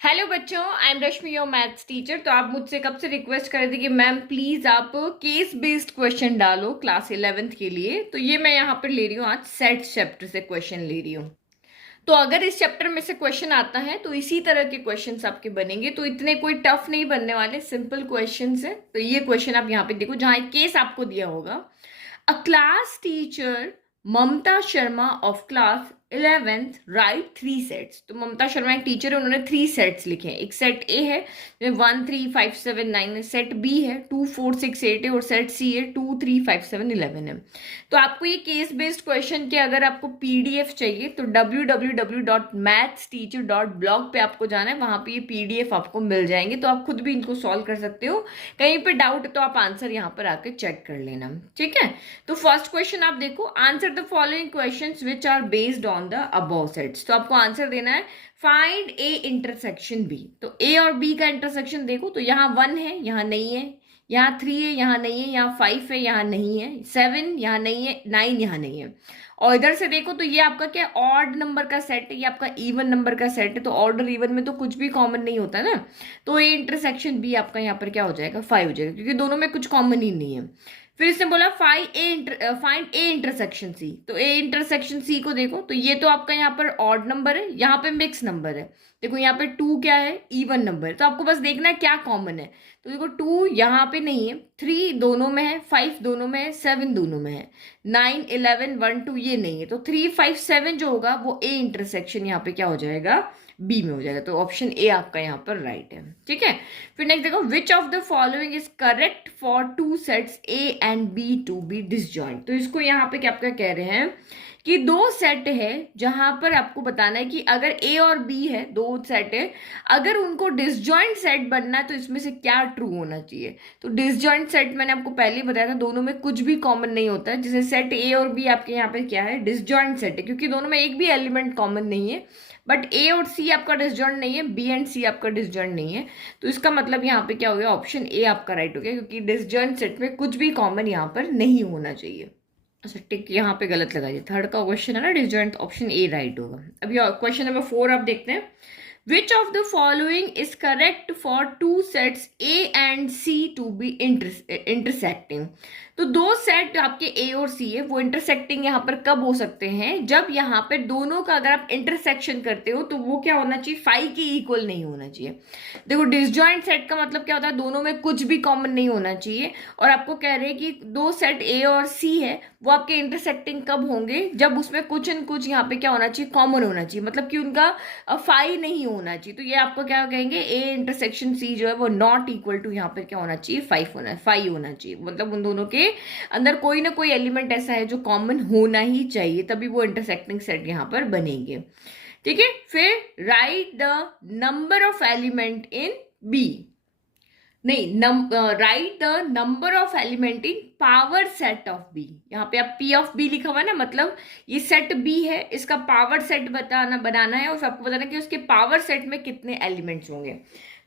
Hello बच्चों, I am Rashmi your maths teacher. तो आप मुझसे कब से रिक्वेस्ट कर रहे थे कि मैम प्लीज आप केस बेस्ड क्वेश्चन डालो क्लास 11th के लिए। तो ये मैं यहाँ पर ले रही हूँ, आज सेट चैप्टर से क्वेश्चन ले रही हूँ। तो अगर इस चैप्टर में से क्वेश्चन आता है तो इसी तरह के क्वेश्चंस आपके बनेंगे। तो इतने कोई टफ नहीं बनने वाले, सिंपल क्वेश्चंस है। तो ये क्वेश्चन आप यहाँ पे देखो, जहाँ एक केस आपको दिया होगा। A class teacher Mamta Sharma of class 11th write 3 sets. तो ममता शर्मा एक टीचर है, उन्होंने 3 सेट्स लिखे हैं। एक सेट ए है जिसमें 1 3 5 7 9 है, सेट बी है 2 4 6 8 है, और सेट सी है 2 3 5 7 11 है। तो आपको ये केस बेस्ड क्वेश्चन के अगर आपको पीडीएफ चाहिए तो www.mathsteacher.blog पे आपको जाना है, वहां पे ये पीडीएफ आपको मिल जाएंगे। तो आप खुद भी इनको सॉल्व कर सकते हो। कहीं पे डाउट है तो आप आंसर यहाँ पर आके चेक कर लेना, ठीक है। तो फर्स्ट क्वेश्चन आप देखो, answer the following questions which are based on the above sets. तो आपको आंसर देना है फाइंड ए इंटरसेक्शन बी। तो ए और बी का इंटरसेक्शन देखो, तो यहाँ 1 है, यहाँ नहीं है। यहाँ 3 है, यहाँ नहीं है। यहाँ 5 है, यहाँ नहीं है। 7 यहाँ नहीं है। 9 यहाँ नहीं है। और इधर से देखो तो ये आपका क्या ऑड नंबर का सेट है, ये आपका इवन नंबर का सेट है। तो ऑड और इवन में तो कुछ भी कॉमन नहीं होता ना। तो ए इंटरसेक्शन बी आपका यहाँ पर क्या हो जाएगा, 5 हो जाएगा, क्योंकि दोनों में कुछ कॉमन ही नहीं है। फिर इसने बोला फाइंड ए इंटरसेक्शन सी। तो ए इंटरसेक्शन सी को देखो, तो ये तो आपका यहाँ पर ऑड नंबर है, यहाँ पे मिक्स नंबर है। देखो यहाँ पे 2 क्या है, इवन नंबर है। तो आपको बस देखना है क्या कॉमन है। तो देखो 2 यहाँ पे नहीं है, 3 दोनों में है, 5 दोनों में है, 7 दोनों में है, 9 11 1 2 ये नहीं है। तो 3 5 7 जो होगा वो ए इंटरसेक्शन यहाँ पे क्या हो जाएगा, बी में हो जाएगा। तो ऑप्शन ए आपका यहाँ पर राइट है, ठीक है। फिर नेक्स्ट देखो, which of the following is correct for 2 sets A and B to be disjoint. तो इसको यहाँ पे क्या आपका कह रहे हैं कि 2 सेट है, जहां पर आपको बताना है कि अगर ए और बी है, 2 सेट है, अगर उनको डिसजॉइंट सेट बनना है तो इसमें से क्या ट्रू होना चाहिए। तो डिसजॉइंट सेट मैंने आपको पहले ही बताया था, दोनों में कुछ भी कॉमन नहीं होता है। जैसे सेट ए और बी आपके यहाँ पे क्या है, डिसजॉइंट सेट है, क्योंकि दोनों में एक भी एलिमेंट कॉमन नहीं है। बट ए और सी आपका डिसजॉइंट नहीं है, बी एंड सी आपका डिसजॉइंट नहीं है। तो इसका मतलब यहाँ पे क्या हो गया, ऑप्शन ए आपका राइट हो गया, क्योंकि डिसजॉइंट सेट में कुछ भी कॉमन यहाँ पर नहीं होना चाहिए। अच्छा टिक यहाँ पे गलत लगाइए, थर्ड का क्वेश्चन है ना डिसजॉइंट, ऑप्शन ए राइट होगा। अभी क्वेश्चन नंबर 4 आप देखते हैं। Which of the following is correct for 2 sets A and C to be intersecting? तो 2 सेट आपके A और C है, वो इंटरसेक्टिंग यहाँ पर कब हो सकते हैं, जब यहाँ पे दोनों का अगर आप इंटरसेक्शन करते हो तो वो क्या होना चाहिए, 5 के इक्वल नहीं होना चाहिए। देखो डिसजॉइंट सेट का मतलब क्या होता है, दोनों में कुछ भी कॉमन नहीं होना चाहिए। और आपको कह रहे हैं कि 2 सेट A और C है, वो आपके इंटरसेक्टिंग कब होंगे, जब उसमें कुछ न कुछ यहाँ पे क्या होना चाहिए, कॉमन होना चाहिए, मतलब कि उनका 5 नहीं होना चाहिए। तो ये आपको क्या कहेंगे, ए इंटरसेक्शन सी जो है वो नॉट इक्वल टू यहाँ पर क्या होना चाहिए, 5 होना चाहिए। मतलब उन दोनों के अंदर कोई ना कोई एलिमेंट ऐसा है जो कॉमन होना ही चाहिए, तभी वो इंटरसेक्टिंग सेट यहाँ पर बनेंगे, ठीक है। फिर right the number of element in B, नहीं right the number of element in power set of B. यहाँ पे आप पी ऑफ बी लिखा हुआ है ना, मतलब ये सेट बी है, इसका पावर सेट बनाना है, और आपको बताना कि उसके पावर सेट में कितने एलिमेंट्स होंगे।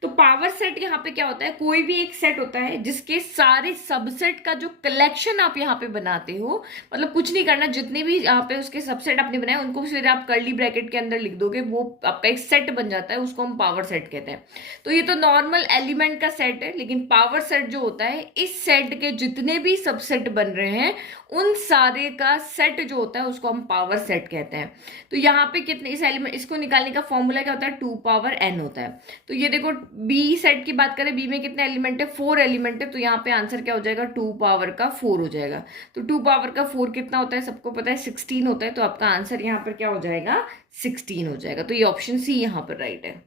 तो पावर सेट यहाँ पे क्या होता है, कोई भी एक सेट होता है जिसके सारे सबसेट का जो कलेक्शन आप यहाँ पे बनाते हो। मतलब कुछ नहीं करना, जितने भी यहाँ पे उसके सबसेट आपने बनाए उनको फिर आप कर्ली ब्रैकेट के अंदर लिख दोगे, वो आपका एक सेट बन जाता है, उसको हम पावर सेट कहते हैं। तो ये तो नॉर्मल एलिमेंट का सेट है, लेकिन पावर सेट जो होता है, इस सेट के जितने भी सबसेट बन रहे हैं उन सारे का सेट जो होता है उसको हम पावर सेट कहते हैं। तो यहाँ पे कितने इस एलिमेंट, इसको निकालने का फॉर्मूला क्या होता है, 2 पावर n होता है। तो ये देखो बी सेट की बात करें, बी में कितने एलिमेंट है, 4 एलिमेंट है। तो यहाँ पे आंसर क्या हो जाएगा, 2 पावर का 4 हो जाएगा। तो 2 पावर का 4 कितना होता है, सबको पता है 16 होता है। तो आपका आंसर यहाँ पर क्या हो जाएगा, 16 हो जाएगा। तो ये ऑप्शन सी यहाँ पर राइट है।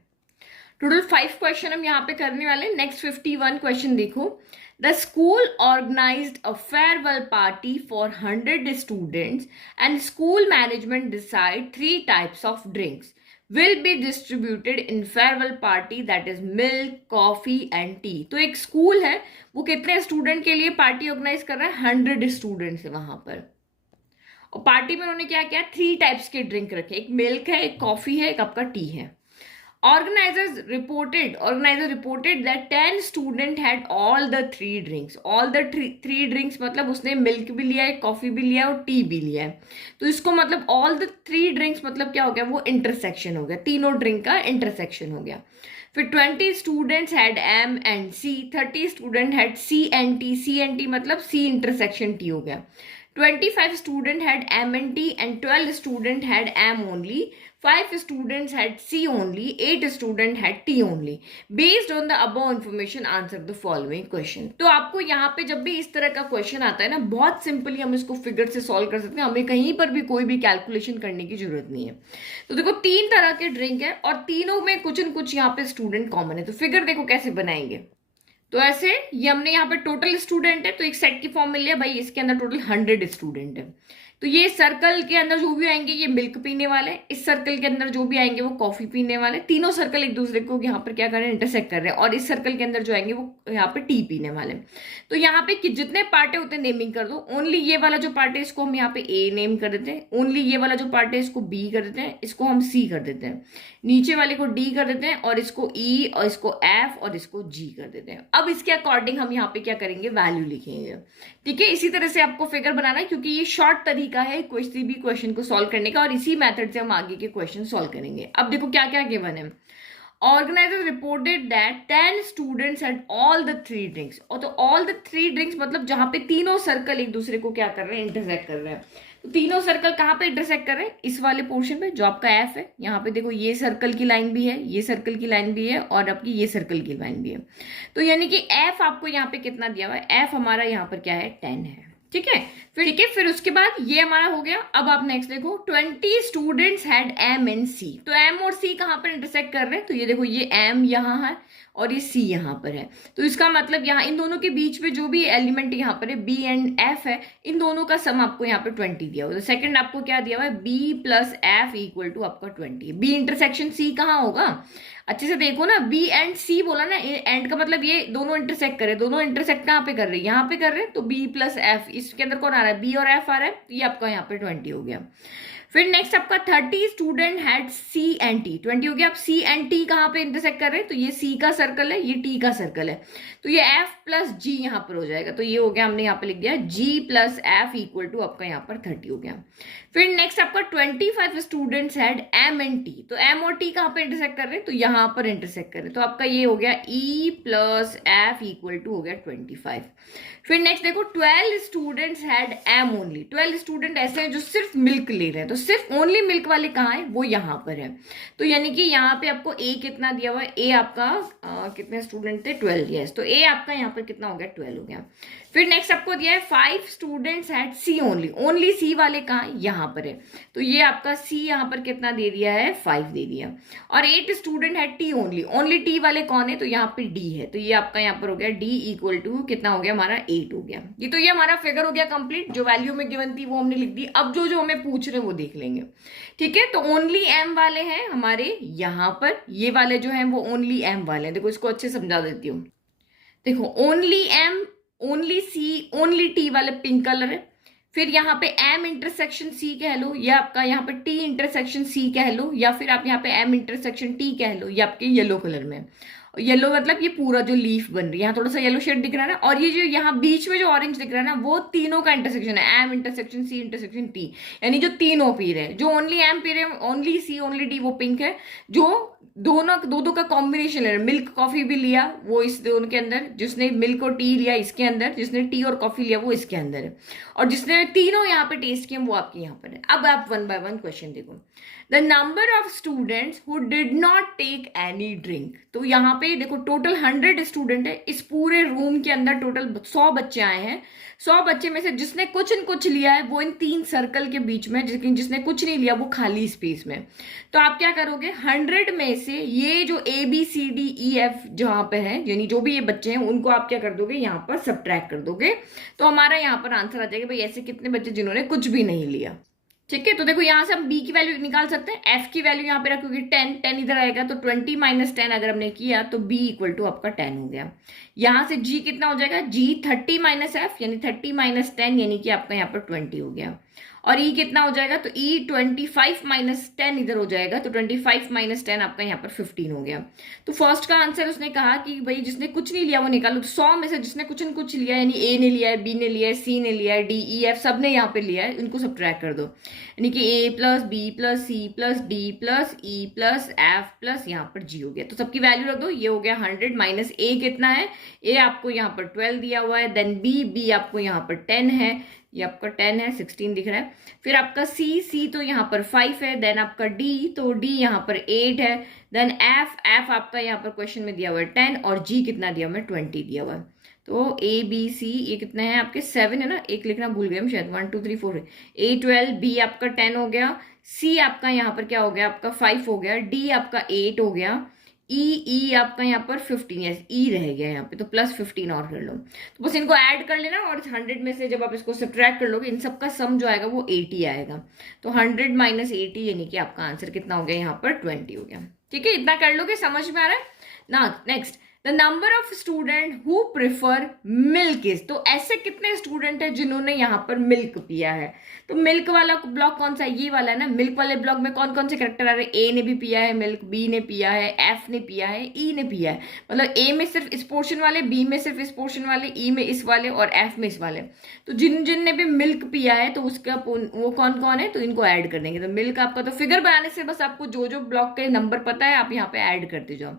टोटल 5 क्वेश्चन हम यहाँ पे करने वाले हैं। नेक्स्ट 51 क्वेश्चन देखो। The school organised a farewell party for 100 students and school management decide 3 types of drinks will be distributed in farewell party, that is milk, coffee and tea। तो एक school है, वो कितने स्टूडेंट के लिए party organise कर रहा है, 100 स्टूडेंट्स है वहां पर। और पार्टी में उन्होंने क्या किया, 3 टाइप्स के ड्रिंक रखे, एक मिल्क है, एक कॉफी है, एक आपका टी है। Organizer reported that 10 student had all the three drinks. All the three drinks मतलब उसने मिल्क भी लिया है, कॉफी भी लिया है और टी भी लिया है. तो इसको मतलब all the three drinks मतलब क्या हो गया, वो इंटरसेक्शन हो गया, तीनों ड्रिंक का इंटरसेक्शन हो गया. फिर 20 students had M and C, 30 student had C and T. C and T मतलब सी इंटरसेक्शन टी हो गया. 25 student had M and T and 12 student had M only. 5 students had C only. 8 student had T only. Based on the above information, answer the following question. तो आपको यहाँ पे जब भी इस तरह का क्वेश्चन आता है ना, बहुत सिंपली हम इसको फिगर से सॉल्व कर सकते हैं. हमें कहीं पर भी कोई भी कैलकुलेशन करने की जरूरत नहीं है. तो देखो 3 तरह के ड्रिंक है और तीनों में कुछ न कुछ यहाँ पे स्टूडेंट कॉमन है. तो फिगर देखो कैसे बनाएंगे. तो ऐसे ये हमने यहाँ पे टोटल स्टूडेंट है तो एक सेट की फॉर्म मिल लिया भाई, इसके अंदर टोटल 100 स्टूडेंट है. तो ये सर्कल के अंदर जो भी आएंगे ये मिल्क पीने वाले, इस सर्कल के अंदर जो भी आएंगे वो कॉफी पीने वाले. तीनों सर्कल एक दूसरे को यहाँ पर क्या कर रहे हैं, इंटरसेक्ट कर रहे हैं. और इस सर्कल के अंदर जो आएंगे वो यहाँ पे टी पीने वाले. तो यहाँ पे जितने पार्ट है उतने नेमिंग कर दो. ओनली ये वाला जो पार्ट है इसको हम यहाँ पे ए नेम कर देते हैं. ओनली ये वाला जो पार्ट है इसको बी कर देते हैं. इसको हम सी कर देते हैं. नीचे वाले को डी कर देते हैं और इसको ई और इसको एफ और इसको जी कर देते हैं. अब इसके अकॉर्डिंग हम यहाँ पे क्या करेंगे, वैल्यू लिखेंगे. ठीक है, इसी तरह से आपको फिगर बनाना है क्योंकि ये शॉर्ट तरीका है किसी भी क्वेश्चन को सॉल्व करने का और इसी मेथड से हम आगे के क्वेश्चन सॉल्व करेंगे. अब देखो क्या क्या गिवन है. Organizer reported that 10 students had all the three drinks. और तो all the three drinks मतलब जहां पे तीनों सर्कल एक दूसरे को क्या कर रहे हैं, इंटरसेक्ट कर रहे हैं. तो तीनों सर्कल कहाँ पे इंटरसेक्ट कर रहे हैं, इस वाले पोर्शन पे जो आपका एफ है. यहाँ पे देखो ये सर्कल की लाइन भी है, ये सर्कल की लाइन भी है और आपकी ये सर्कल की लाइन भी है. तो यानी कि एफ आपको यहाँ पे कितना दिया हुआ है, एफ हमारा यहाँ पर क्या है, 10 है. ठीक है, फिर उसके बाद ये हमारा हो गया. अब आप नेक्स्ट देखो 20 स्टूडेंट्स हैड एम एंड सी. तो एम और सी कहाँ पर इंटरसेक्ट कर रहे हैं, तो ये देखो ये एम यहाँ है और ये सी यहाँ पर है. तो इसका मतलब यहाँ इन दोनों के बीच में जो भी एलिमेंट यहाँ पर है बी एंड एफ है, इन दोनों का सम आपको यहाँ पे 20 दिया हुआ है. तो सेकंड आपको क्या दिया हुआ है, B plus F equal to आपका 20. बी इंटरसेक्शन सी कहाँ होगा, अच्छे से देखो ना, बी एंड सी बोला ना, एंड का मतलब ये दोनों इंटरसेक्ट करे. दोनों इंटरसेक्ट कहाँ पे कर रहे हैं, यहाँ पे कर रहे हैं. तो बी प्लस एफ, इसके अंदर कौन आ रहा है, बी और एफ आ रहा है. तो ये आपका यहाँ पे 20 हो गया. फिर नेक्स्ट आपका 30 student had C and T. 20 हो गया. अब सी एंड टी कहाँ पे इंटरसेक्ट कर रहे हैं, तो ये सी का सर्कल है, ये टी का सर्कल है. तो ये एफ प्लस जी यहाँ पर हो जाएगा. तो ये हो गया, हमने यहाँ पे लिख दिया जी प्लस एफ इक्वल टू आपका यहाँ पर 30 हो गया. फिर नेक्स्ट आपका 25 students had M and T. तो एम और टी कहाँ पे इंटरसेक्ट कर रहे हैं, तो यहाँ पर इंटरसेक्ट कर रहे हैं. तो आपका ये हो गया E plus F equal to हो गया 25. फिर नेक्स्ट देखो 12 students had M only. 12 student ऐसे हैं जो सिर्फ मिल्क ले रहे हैं. तो सिर्फ ओनली मिल्क वाले कहाँ है, वो यहाँ पर है. तो यानी कि यहाँ पे आपको ए कितना दिया हुआ है, ए आपका कितने स्टूडेंट थे, 12. यस, तो ए आपका यहाँ पर कितना हो गया, 12 हो गया. फिर नेक्स्ट आपको दिया है 5 students had C only. Only C वाले कहाँ है, यहाँ पर है. तो ये आपका सी यहाँ पर कितना दे दिया है, 5 दे दिया. और 8 student had T only. Only T वाले कौन है, तो यहाँ पे डी है. तो ये आपका यहाँ पर हो गया डी इक्वल टू कितना हो गया हमारा, 8 हो गया. ये तो ये हमारा फिगर हो गया कंप्लीट. जो वैल्यू में गिवन थी वो हमने लिख दी. अब जो जो हमें पूछ रहे हैं वो देख लेंगे. ठीक है, तो ओनली एम वाले हैं हमारे यहाँ पर, ये वाले जो हैं वो ओनली एम वाले हैं. देखो इसको अच्छे समझा देती हूँ. देखो ओनली एम, ओनली सी, ओनली टी वाले पिंक कलर है. फिर यहाँ पे एम इंटरसेक्शन सी कह लो, या आपका यहाँ पे टी इंटरसेक्शन सी कह लो, या फिर आप यहाँ पे एम इंटरसेक्शन टी कह लो. ये आपके येलो कलर में, येलो मतलब ये पूरा जो लीफ बन रही है, यहाँ थोड़ा सा येलो शेड दिख रहा है ना. और ये जो यहाँ बीच में जो ऑरेंज दिख रहा है ना, वो तीनों का इंटरसेक्शन है, M intersection C intersection T. यानी जो तीनों पी रहे हैं, जो ओनली एम पी रहे हैं, ओनली सी ओनली टी, वो पिंक है. जो दोनों दो का कॉम्बिनेशन है, मिल्क कॉफी भी लिया वो इस दोनों के अंदर, जिसने मिल्क और टी लिया इसके अंदर, जिसने टी और कॉफी लिया वो इसके अंदर है, और जिसने तीनों यहाँ पे टेस्ट किए वो आपके यहाँ पर है. अब आप 1 by 1 क्वेश्चन देखो. The number of students who did not take any drink. तो यहाँ पे देखो टोटल 100 स्टूडेंट है. इस पूरे रूम के अंदर टोटल 100 बच्चे आए हैं. 100 बच्चे में से जिसने कुछ न कुछ लिया है वो इन 3 सर्कल के बीच में, जिसने कुछ नहीं लिया वो खाली स्पेस में. तो आप क्या करोगे, 100 में से ये जो A B C D E F जहां पे है, यानी जो भी ये बच्चे हैं उनको आप क्या कर दोगे, यहाँ पर सब्ट्रैक्ट कर दोगे. तो हमारा यहाँ पर आंसर आ जाएगा भाई ऐसे कितने बच्चे जिन्होंने कुछ भी नहीं लिया. ठीक है, तो देखो यहाँ से हम b की वैल्यू निकाल सकते हैं. f की वैल्यू यहाँ पे रखोगे 10 इधर आएगा, तो 20 - 10 अगर हमने किया तो b इक्वल टू आपका 10 हो गया. यहाँ से g कितना हो जाएगा, g 30 - f यानी 30 - 10 यानी कि आपका यहाँ पर 20 हो गया. और ई कितना हो जाएगा, तो ई 25 माइनस 10 इधर हो जाएगा, तो 25 माइनस 10 आपका यहाँ पर 15 हो गया। तो फर्स्ट का आंसर उसने कहा कि भाई जिसने कुछ नहीं लिया वो निकालो, तो 100 में से जिसने कुछ न कुछ लिया, यानी ए ने लिया है, बी ने लिया है, सी ने लिया है, डी ई एफ सब ने यहाँ पे लिया है, इनको सब्ट्रैक्ट कर दो, यानी कि A plus B plus C plus D plus E plus F plus यहाँ पर जी हो गया। तो सबकी वैल्यू रख दो, ये हो गया 100 माइनस ए कितना है, ए आपको यहाँ पर 12 दिया हुआ है, देन बी आपको यहाँ पर 10 है, ये आपका 10 है, 16 दिख रहा है। फिर आपका सी तो यहाँ पर 5 है, देन आपका डी, तो डी यहाँ पर 8 है, देन एफ आपका यहाँ पर क्वेश्चन में दिया हुआ है 10, और जी कितना दिया हुआ है 20 दिया हुआ है। तो ए बी सी ये कितने हैं आपके 7 है ना, एक लिखना भूल गए हम शायद, 1 2 3 4 ए 12, बी आपका 10 हो गया, सी आपका यहाँ पर क्या हो गया आपका 5 हो गया, डी आपका 8 हो गया, ई आपका यहाँ पर 15, यस ई रह गया यहाँ पे, तो प्लस 15 और कर लो। तो बस इनको ऐड कर लेना, और 100 में से जब आप इसको सब्ट्रैक्ट कर लोगे इन सब का सम जो आएगा वो 80 आएगा। तो 100 माइनस 80 यानी कि आपका आंसर कितना हो गया यहाँ पर 20 हो गया। ठीक है, इतना कर लोगे, समझ में आ रहा है ना। Next, the number of student who prefer milk is, तो ऐसे कितने स्टूडेंट हैं जिन्होंने यहाँ पर मिल्क पिया है। तो मिल्क वाला ब्लॉक कौन सा है, ये वाला है ना। मिल्क वाले ब्लॉक में कौन कौन से करेक्टर आ रहे हैं, ए ने भी पिया है मिल्क, बी ने पिया है, एफ ने पिया है, ई ने पिया है। मतलब ए में सिर्फ इस पोर्शन वाले, बी में सिर्फ इस पोर्शन वाले, ई में इस वाले, और एफ में इस वाले। तो जिन ने भी मिल्क पिया है तो उसका वो कौन कौन है, तो इनको ऐड कर देंगे। तो मिल्क आपका, तो फिगर बनाने से बस आपको जो जो ब्लॉक के नंबर पता है आप यहाँ पे ऐड करते जाओ।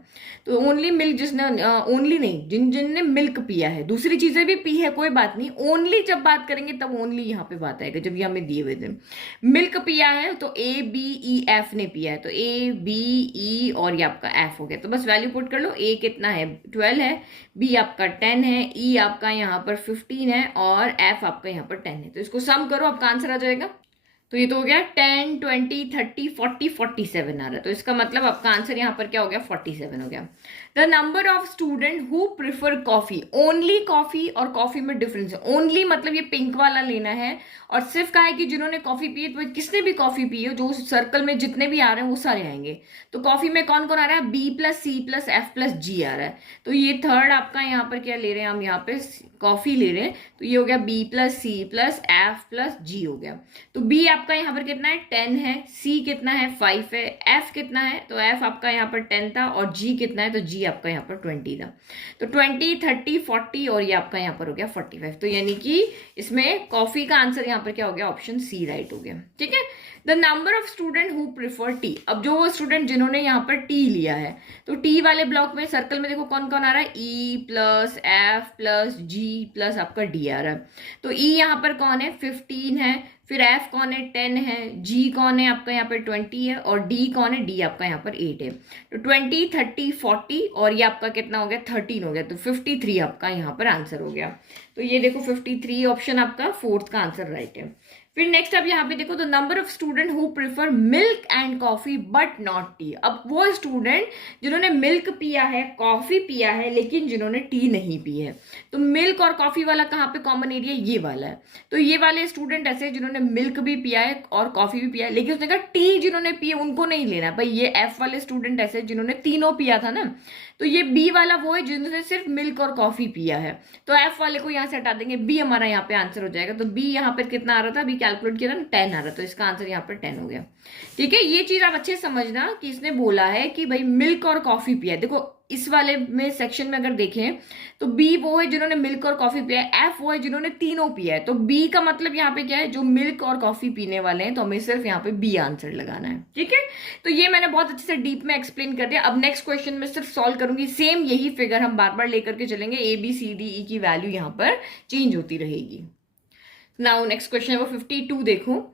तो ओनली मिल्क जिसने, ओनली नहीं, जिन ने मिल्क पिया है, दूसरी चीजें भी पी है कोई बात नहीं, ओनली जब बात करेंगे तब ओनली यहाँ पे बात आएगा, जब ये हमें दिए हुए थे। मिल्क पिया है तो ए बी ई एफ ने पिया है, तो ए बी ई और ये आपका एफ हो गया। तो बस वैल्यू पुट कर लो, ए कितना है 12 है, बी आपका 10 है, ई आपका यहाँ पर 15 है, और एफ आपका यहाँ पर 10 है। तो इसको सम करो, आपका आंसर आ जाएगा। तो ये तो हो गया 10 20 30 40 47 आ रहा है। तो इसका मतलब आपका आंसर यहाँ पर क्या हो गया 47 हो गया। The number of student who prefer coffee, only coffee और कॉफी में डिफरेंस है। ओनली मतलब ये पिंक वाला लेना है, और सिर्फ कहा है कि जिन्होंने कॉफी पी है, तो किसने भी कॉफी पी है, जो सर्कल में जितने भी आ रहे हैं वो सारे आएंगे। तो कॉफी में कौन कौन आ रहा है, B plus C plus F plus G आ रहा है। तो ये थर्ड आपका यहाँ पर क्या ले रहे हैं, हम यहाँ पे कॉफी ले रहे हैं, तो ये हो गया B plus C plus F plus G हो गया। तो बी आपका यहाँ पर कितना है 10 है, सी कितना है 5 है, एफ कितना है, तो एफ आपका यहाँ पर 10 था, और जी कितना है, तो जी आपका यहाँ पर 20 था। तो 20 30 40 और ये आपका यहाँ पर हो गया 45। तो यानी कि इसमें कॉफी का आंसर यहाँ पर क्या हो गया, ऑप्शन सी राइट हो गया। ठीक है। The number of student who prefer tea, अब जो वो स्टूडेंट जिन्होंने यहाँ पर टी लिया है, तो टी वाले ब्लॉक में सर्कल में देखो कौन कौन आ रहा है, ई plus F plus G plus आपका डी आ रहा है। तो ई यहाँ पर कौन है 15 है, फिर एफ कौन है 10 है, जी कौन है आपका यहाँ पर 20 है, और डी कौन है, डी आपका यहाँ पर 8 है। तो 20 30 40 और ये आपका कितना हो गया 13 हो गया। तो 53 आपका यहाँ पर आंसर हो गया। तो ये देखो 53 ऑप्शन आपका फोर्थ का आंसर राइट है। फिर नेक्स्ट अब यहाँ पे देखो, the number of student who prefer milk and coffee but not T. अब वो स्टूडेंट जिन्होंने मिल्क पिया है, कॉफी पिया है, लेकिन जिन्होंने टी नहीं पी है। तो मिल्क और कॉफी वाला कहाँ पे कॉमन एरिया, ये वाला है। तो ये वाले स्टूडेंट ऐसे जिन्होंने मिल्क भी पिया है और कॉफी भी पिया है, लेकिन उसने कहा टी जिन्होंने पी है उनको नहीं लेना भाई। ये एफ वाले स्टूडेंट ऐसे जिन्होंने तीनों पिया था ना। तो ये बी वाला वो है जिन्होंने सिर्फ मिल्क और कॉफी पिया है। तो एफ वाले को यहाँ से हटा देंगे, बी हमारा यहाँ पे आंसर हो जाएगा। तो बी यहाँ पर कितना आ रहा था, अभी कैलकुलेट किया था ना 10 आ रहा, तो इसका आंसर यहाँ पर 10 हो गया। ठीक है, ये चीज आप अच्छे समझना कि इसने बोला है कि भाई मिल्क और कॉफी पिया। देखो इस वाले में सेक्शन में अगर देखें तो बी वो है जिन्होंने मिल्क और कॉफी पिया है, एफ वो है जिन्होंने तीनों पिया है। तो बी का मतलब यहाँ पे क्या है, जो मिल्क और कॉफी पीने वाले हैं। तो हमें सिर्फ यहाँ पे बी आंसर लगाना है। ठीक है, तो ये मैंने बहुत अच्छे से डीप में एक्सप्लेन कर दिया। अब नेक्स्ट क्वेश्चन में सिर्फ सॉल्व करूंगी, सेम यही फिगर हम बार बार लेकर के चलेंगे, ए बी सी डी ई की वैल्यू यहाँ पर चेंज होती रहेगी। नाउ नेक्स्ट क्वेश्चन है वो 52 देखो।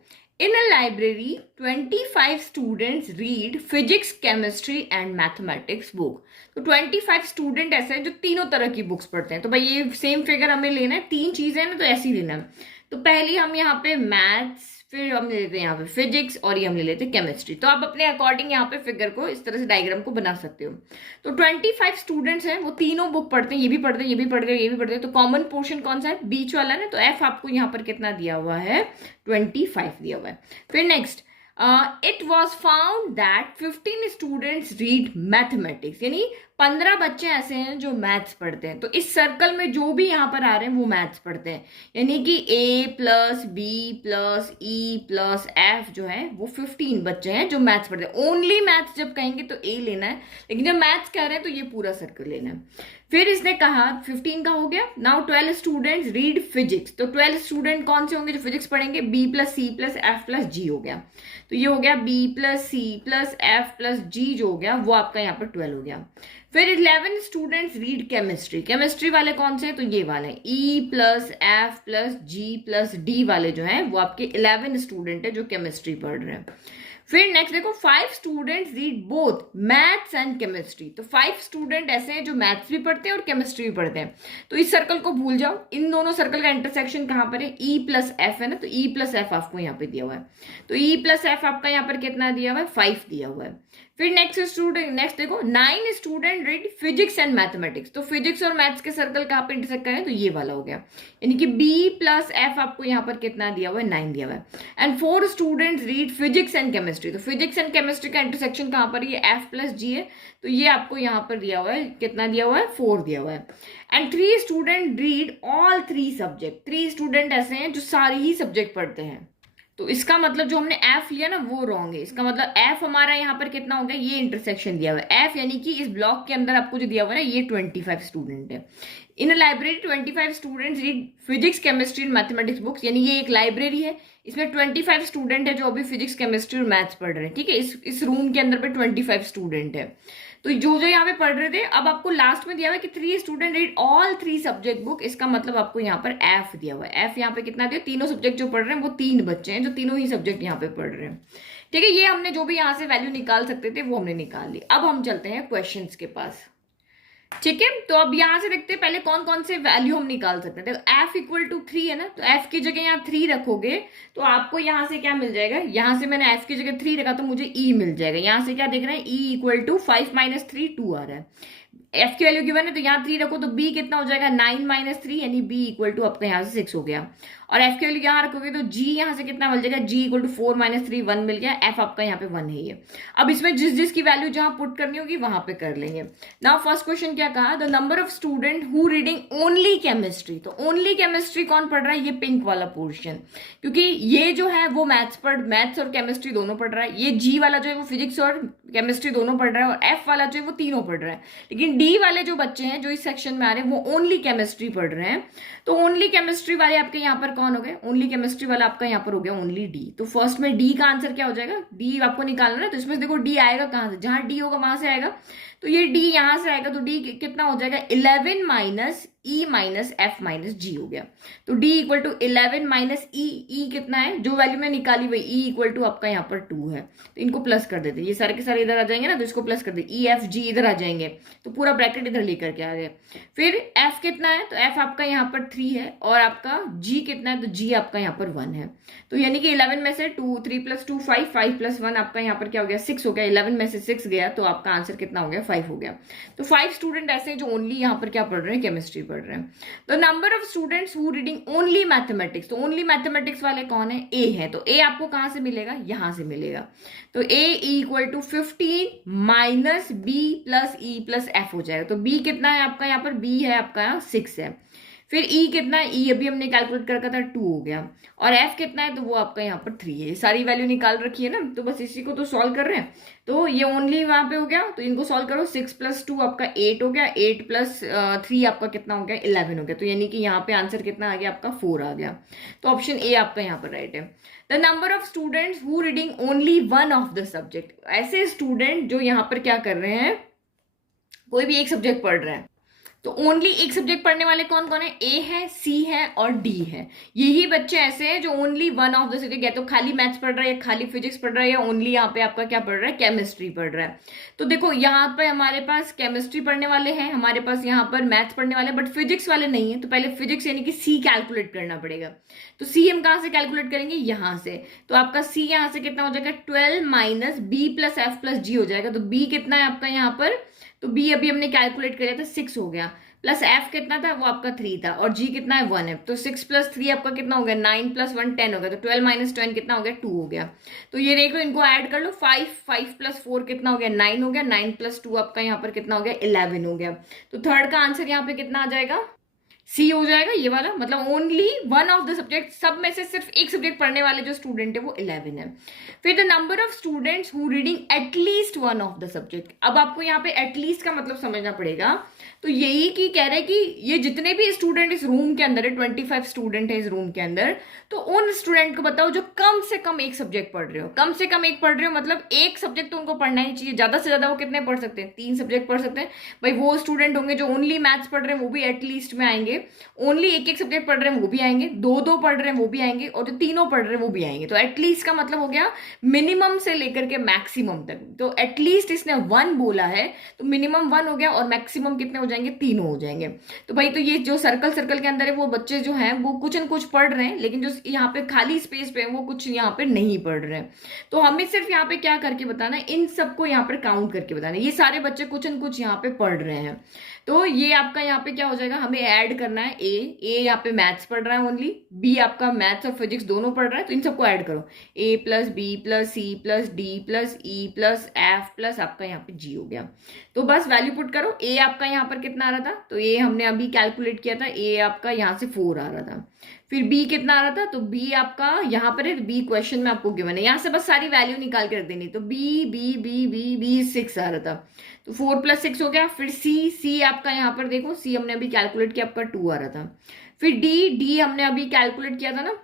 In a library, 25 students read physics, chemistry and mathematics book. तो 25 स्टूडेंट ऐसे हैं जो तीनों तरह की बुक्स पढ़ते हैं। तो भाई ये सेम फिगर हमें लेना है, तीन चीजें ना तो ऐसे ही लेना है। तो पहली हम यहाँ पे मैथ्स, फिर हम ले लेते हैं यहाँ पे फिजिक्स, और ये हम ले लेते हैं केमिस्ट्री। तो आप अपने अकॉर्डिंग यहाँ पे फिगर को इस तरह से डायग्राम को बना सकते हो। तो 25 स्टूडेंट्स हैं, वो तीनों बुक पढ़ते हैं, ये भी पढ़ते हैं, ये भी पढ़ते हैं, ये भी पढ़ते हैं। तो कॉमन पोर्शन कौन सा है, बीच वाला ना। तो एफ आपको यहाँ पर कितना दिया हुआ है 25 दिया हुआ है। फिर next it was found that 15 students read mathematics, यानी 15 बच्चे ऐसे हैं जो मैथ्स पढ़ते हैं। तो इस सर्कल में जो भी यहाँ पर आ रहे हैं वो मैथ्स पढ़ते हैं, यानी कि A plus B plus E plus F जो है वो 15 बच्चे हैं जो मैथ्स पढ़ते हैं। ओनली मैथ्स जब कहेंगे तो A लेना है, लेकिन जब मैथ्स कह रहे हैं तो ये पूरा सर्कल लेना है। फिर इसने कहा 15 का हो गया। नाउ 12 स्टूडेंट्स रीड फिजिक्स, तो 12 स्टूडेंट कौन से होंगे जो फिजिक्स पढ़ेंगे? B plus C plus F plus G हो गया। तो ये हो गया B plus C plus F plus G जो हो गया वो आपका यहाँ पर 12 हो गया। फिर 11 स्टूडेंट्स रीड केमिस्ट्री, केमिस्ट्री वाले कौन से हैं? तो ये वाले E plus F plus G plus D वाले जो हैं वो आपके 11 स्टूडेंट है जो केमिस्ट्री पढ़ रहे हैं। फिर नेक्स्ट देखो 5 students read both maths and chemistry, तो 5 स्टूडेंट ऐसे हैं जो मैथ्स भी पढ़ते हैं और केमिस्ट्री भी पढ़ते हैं। तो इस सर्कल को भूल जाओ, इन दोनों सर्कल का इंटरसेक्शन कहाँ पर है? E प्लस एफ है ना, तो E प्लस एफ आपको यहाँ पे दिया हुआ है। तो E प्लस एफ आपका यहाँ पर कितना दिया हुआ है? 5 दिया हुआ है। फिर नेक्स्ट देखो 9 student read physics and mathematics, तो फिजिक्स और मैथ्स के सर्कल कहाँ पे इंटरसेक्ट करें? तो ये वाला हो गया, यानी कि B प्लस एफ आपको यहाँ पर कितना दिया हुआ है? 9 दिया हुआ है। And 4 students read physics and chemistry, तो फिजिक्स एंड केमिस्ट्री का इंटरसेक्शन कहाँ पर? ये F प्लस जी है, तो ये आपको यहाँ पर दिया हुआ है, कितना दिया हुआ है? 4 दिया हुआ है। And 3 student read all 3 subject, 3 student ऐसे हैं जो सारी ही सब्जेक्ट पढ़ते हैं। तो इसका मतलब जो हमने एफ लिया ना वो रॉन्ग है, इसका मतलब एफ हमारा यहाँ पर कितना हो गया? ये इंटरसेक्शन दिया हुआ है एफ, यानी कि इस ब्लॉक के अंदर आपको जो दिया हुआ है ना ये 25 स्टूडेंट है। In a library 25 students read physics chemistry and mathematics books, यानी ये एक लाइब्रेरी है, इसमें 25 स्टूडेंट है जो अभी फिजिक्स केमिस्ट्री और मैथ्स पढ़ रहे हैं। ठीक है, इस रूम के अंदर पे 25 स्टूडेंट है। तो जो जो यहाँ पे पढ़ रहे थे, अब आपको लास्ट में दिया हुआ है कि 3 student read all 3 subject book, इसका मतलब आपको यहाँ पर एफ दिया हुआ है। एफ यहाँ पे कितना दिया? तीनों सब्जेक्ट जो पढ़ रहे हैं वो 3 बच्चे हैं जो तीनों ही सब्जेक्ट यहाँ पे पढ़ रहे हैं। ठीक है, ये हमने जो भी यहाँ से वैल्यू निकाल सकते थे वो हमने निकाल ली। अब हम चलते हैं क्वेश्चन के पास। ठीक है, तो अब यहां से देखते हैं पहले कौन कौन से वैल्यू हम निकाल सकते हैं। देखो एफ इक्वल टू 3 है ना, तो एफ की जगह यहाँ 3 रखोगे तो आपको यहाँ से क्या मिल जाएगा? यहाँ से मैंने एफ की जगह 3 रखा तो मुझे ई मिल जाएगा। यहाँ से क्या देख रहे हैं? ई इक्वल टू 5 माइनस 3 2 आ रहा है। एफ की वैल्यू गिवन है तो यहाँ 3 रखो तो बी कितना हो जाएगा? 9 माइनस 3, यानी बी इक्वल टू आपका यहाँ से 6 हो गया। और एफ की वैल्यू यहाँ रखोगे तो जी यहाँ से कितना मिल जाएगा? जी इक्वल टू 4 माइनस 3 1 मिल गया। एफ आपका यहाँ पे 1 है ये। अब इसमें जिस जिस की वैल्यू जहां पुट करनी होगी वहां पे कर लेंगे। नाउ फर्स्ट क्वेश्चन क्या कहा? The number of student who reading only chemistry, तो ओनली केमिस्ट्री कौन पढ़ रहा है? ये पिंक वाला पोर्शन, क्योंकि ये जो है वो मैथ्स और केमिस्ट्री दोनों पढ़ रहा है। ये जी वाला जो है वो फिजिक्स और केमिस्ट्री दोनों पढ़ रहा है, और एफ वाला जो है वो तीनों पढ़ रहा है। लेकिन डी वाले जो बच्चे हैं जो इस सेक्शन में आ रहे हैं वो ओनली केमिस्ट्री पढ़ रहे हैं। तो ओनली केमिस्ट्री वाले आपके यहाँ पर कौन हो गए? ओनली केमिस्ट्री वाला आपका यहाँ पर हो गया ओनली डी। तो फर्स्ट में डी का आंसर क्या हो जाएगा? डी आपको निकालना है, तो इसमें देखो डी आएगा कहां से? जहां डी होगा वहां से आएगा, तो ये डी यहां से आएगा। तो डी कितना हो जाएगा? 11 minus E minus F minus जी हो गया। तो डी इक्वल टू 11 माइनस ई, ई कितना है? जो वैल्यू में निकाली वही ई इक्वल टू आपका यहाँ पर 2 है, तो इनको प्लस कर देते, ये सारे के सारे इधर आ जाएंगे ना, तो इसको प्लस कर दे। ई एफ जी इधर आ जाएंगे, तो पूरा ब्रैकेट इधर लेकर के आ गए। फिर एफ कितना है? तो एफ आपका यहाँ पर 3 है, और आपका जी कितना है? तो जी आपका यहाँ पर 1 है। तो यानी कि 11 में से 3 प्लस 2 5, 5 प्लस 1 आपका यहाँ पर क्या हो गया? 6 हो गया। 11 में से 6 गया तो आपका आंसर कितना हो गया? 5 हो गया। तो 5 स्टूडेंट ऐसे हैं जो ओनली यहाँ पर क्या पढ़ रहे हैं? केमिस्ट्री पढ़ रहे हैं। तो number of students who reading only mathematics, तो ओनली मैथमेटिक्स वाले कौन है? ए है। तो ए आपको कहां से मिलेगा? यहां से मिलेगा। तो A equal to 15 minus B plus E plus F हो जाएगा। तो बी कितना है आपका यहाँ पर? बी है आपका यहाँ 6 है। फिर ई कितना है? ई अभी हमने कैलकुलेट कर रखा था 2 हो गया। और एफ कितना है? तो वो आपका यहाँ पर 3 है। सारी वैल्यू निकाल रखी है ना, तो बस इसी को तो सॉल्व कर रहे हैं। तो ये ओनली वहां पे हो गया, तो इनको सॉल्व करो। 6 प्लस 2 आपका 8 हो गया, 8 प्लस 3 आपका कितना हो गया? 11 हो गया। तो यानी कि यहाँ पे आंसर कितना आ गया आपका? 4 आ गया। तो ऑप्शन ए आपका यहाँ पर राइट है। The number of students who reading only one of the subject, ऐसे स्टूडेंट जो यहाँ पर क्या कर रहे हैं? कोई भी एक सब्जेक्ट पढ़ रहे हैं। तो ओनली एक सब्जेक्ट पढ़ने वाले कौन कौन है? ए है, सी है और डी है। यही बच्चे ऐसे हैं जो only one of the subject, या तो खाली मैथ्स पढ़ रहा है, या खाली फिजिक्स पढ़ रहा है, या ओनली यहाँ पे आपका क्या पढ़ रहा है? केमिस्ट्री पढ़ रहा है। तो देखो यहाँ पे हमारे पास केमिस्ट्री पढ़ने वाले हैं, हमारे पास यहाँ पर मैथ्स पढ़ने वाले, बट फिजिक्स वाले नहीं है। तो पहले फिजिक्स यानी कि सी कैलकुलेट करना पड़ेगा। तो सी हम कहाँ से कैलकुलेट करेंगे? यहाँ से। तो आपका सी यहाँ से कितना हो जाएगा? 12 minus B plus F plus G हो जाएगा। तो बी कितना है आपका यहाँ पर? तो बी अभी हमने कैलकुलेट किया था 6 हो गया। प्लस एफ कितना था, वो आपका 3 था, और जी कितना है 1 है, तो 6 प्लस 3 आपका कितना हो गया, 9 प्लस 1 10 हो गया, तो 12 माइनस 10 कितना हो गया, 2 हो गया। तो ये देख लो, इनको ऐड कर लो, 5 प्लस 4 कितना हो गया, 9 हो गया, 9 प्लस 2 आपका यहाँ पर कितना हो गया, 11 हो गया। तो थर्ड का आंसर यहाँ पे कितना आ जाएगा, सी हो जाएगा ये वाला, मतलब only one of the subject, सब में से सिर्फ एक सब्जेक्ट पढ़ने वाले जो स्टूडेंट है वो 11 है। फिर the number of students who reading at least one of the subject. अब आपको यहाँ पे एटलीस्ट का मतलब समझना पड़ेगा, तो यही कि कह रहे कि ये जितने भी स्टूडेंट इस रूम के अंदर है, 25 स्टूडेंट है इस रूम के अंदर, तो उन स्टूडेंट को बताओ जो कम से कम एक सब्जेक्ट पढ़ रहे हो। कम से कम एक पढ़ रहे हो मतलब एक सब्जेक्ट तो उनको पढ़ना ही चाहिए, ज्यादा से ज्यादा वो कितने पढ़ सकते हैं, 3 सब्जेक्ट पढ़ सकते हैं। भाई वो स्टूडेंट होंगे जो ओनली मैथ्स पढ़ रहे हैं, वो भी एटलीस्ट में आएंगे, ओनली एक एक सब्जेक्ट पढ़ रहे हैं वो भी आएंगे, दो दो पढ़ रहे हैं वो भी आएंगे, और जो तीनों पढ़ रहे हैं वो भी आएंगे। तो एटलीस्ट का मतलब हो गया मिनिमम से लेकर के मैक्सिमम तक। तो एटलीस्ट इसने 1 बोला है, तो मिनिमम 1 हो गया, और मैक्सिमम कितने हो जाएंगे, 3 हो जाएंगे। तो भाई तो ये जो सर्कल सर्कल के अंदर है वो बच्चे जो हैं वो कुछ न कुछ पढ़ रहे हैं, लेकिन जो यहाँ पे खाली स्पेस पे है वो कुछ यहाँ पे नहीं पढ़ रहे हैं। तो हमें सिर्फ यहाँ पे क्या करके बताना है, इन सबको यहाँ पर काउंट करके बताना है, ये सारे बच्चे कुछ न कुछ यहाँ पे पढ़ रहे हैं। तो ये आपका यहाँ पे क्या हो जाएगा, हमें ऐड करना है ए यहाँ पे मैथ्स पढ़ रहा है ओनली, बी आपका मैथ्स और फिजिक्स दोनों पढ़ रहा है, तो इन सबको ऐड करो, A plus B plus C plus D plus E plus F plus आपका यहाँ पे जी हो गया। तो बस वैल्यू पुट करो, ए आपका यहाँ पर कितना आ रहा था, तो ए हमने अभी कैलकुलेट किया था, ए आपका यहाँ से 4 आ रहा था। फिर बी कितना आ रहा था, तो बी आपका यहाँ पर है, बी क्वेश्चन में आपको गिवन है, यहाँ से बस सारी वैल्यू निकाल कर देनी, तो B B B B B 6 आ रहा था, तो 4 प्लस 6 हो गया। फिर सी आपका यहाँ पर देखो, सी हमने अभी कैलकुलेट किया, आपका 2 आ रहा था। फिर डी हमने अभी कैलकुलेट किया था ना,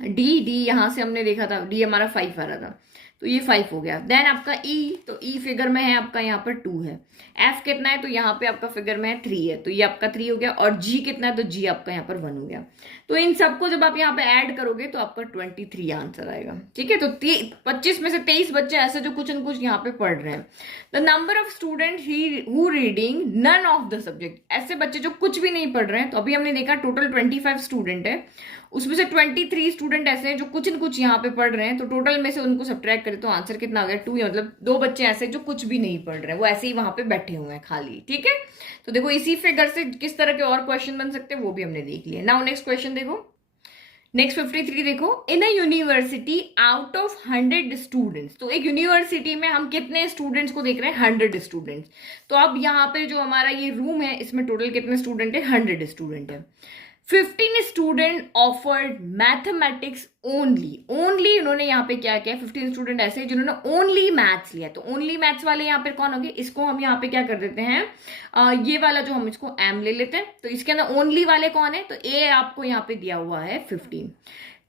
डी यहाँ से हमने देखा था, डी हमारा 5 आ रहा था, तो ये 5 हो गया। देन आपका ई, तो ई फिगर में है आपका यहाँ पर 2 है। एफ कितना है, तो यहाँ पे आपका फिगर में है 3 है, तो ये आपका 3 हो गया। और जी कितना है, तो जी आपका यहाँ पर 1 हो गया। तो इन सबको जब आप यहाँ पे ऐड करोगे तो आपका 23 आंसर आएगा। ठीक है, तो 25 में से 23 बच्चे ऐसे जो कुछ न कुछ यहाँ पे पढ़ रहे हैं। The number of student who reading none of the subject, ऐसे बच्चे जो कुछ भी नहीं पढ़ रहे हैं। तो अभी हमने देखा टोटल 25 स्टूडेंट है, उसमें से 23 स्टूडेंट ऐसे हैं जो कुछ न कुछ यहाँ पे पढ़ रहे हैं, तो टोटल में से उनको सब्ट्रैक्ट करें तो आंसर कितना आ गया, 2। मतलब 2 बच्चे ऐसे जो कुछ भी नहीं पढ़ रहे हैं, वो ऐसे ही वहां पे बैठे हुए हैं खाली। ठीक है, तो देखो इसी फिगर से किस तरह के और क्वेश्चन बन सकते हैं वो भी हमने देख लिया। नाउ नेक्स्ट क्वेश्चन देखो, नेक्स्ट 53 देखो, in a university out of 100 students. तो एक यूनिवर्सिटी में हम कितने स्टूडेंट्स को देख रहे हैं, 100 स्टूडेंट्स। तो अब यहाँ पे जो हमारा ये रूम है इसमें टोटल कितने स्टूडेंट है, 100 स्टूडेंट है। 15 स्टूडेंट ऑफर्ड मैथमेटिक्स ओनली उन्होंने यहाँ पे क्या किया, 15 स्टूडेंट ऐसे हैं जिन्होंने ओनली मैथ्स लिया। तो ओनली मैथ्स वाले यहाँ पे कौन होंगे, इसको हम यहाँ पे क्या कर देते हैं, ये वाला जो हम इसको एम ले लेते हैं। तो इसके अंदर ओनली वाले कौन है, तो ए आपको यहाँ पे दिया हुआ है 15।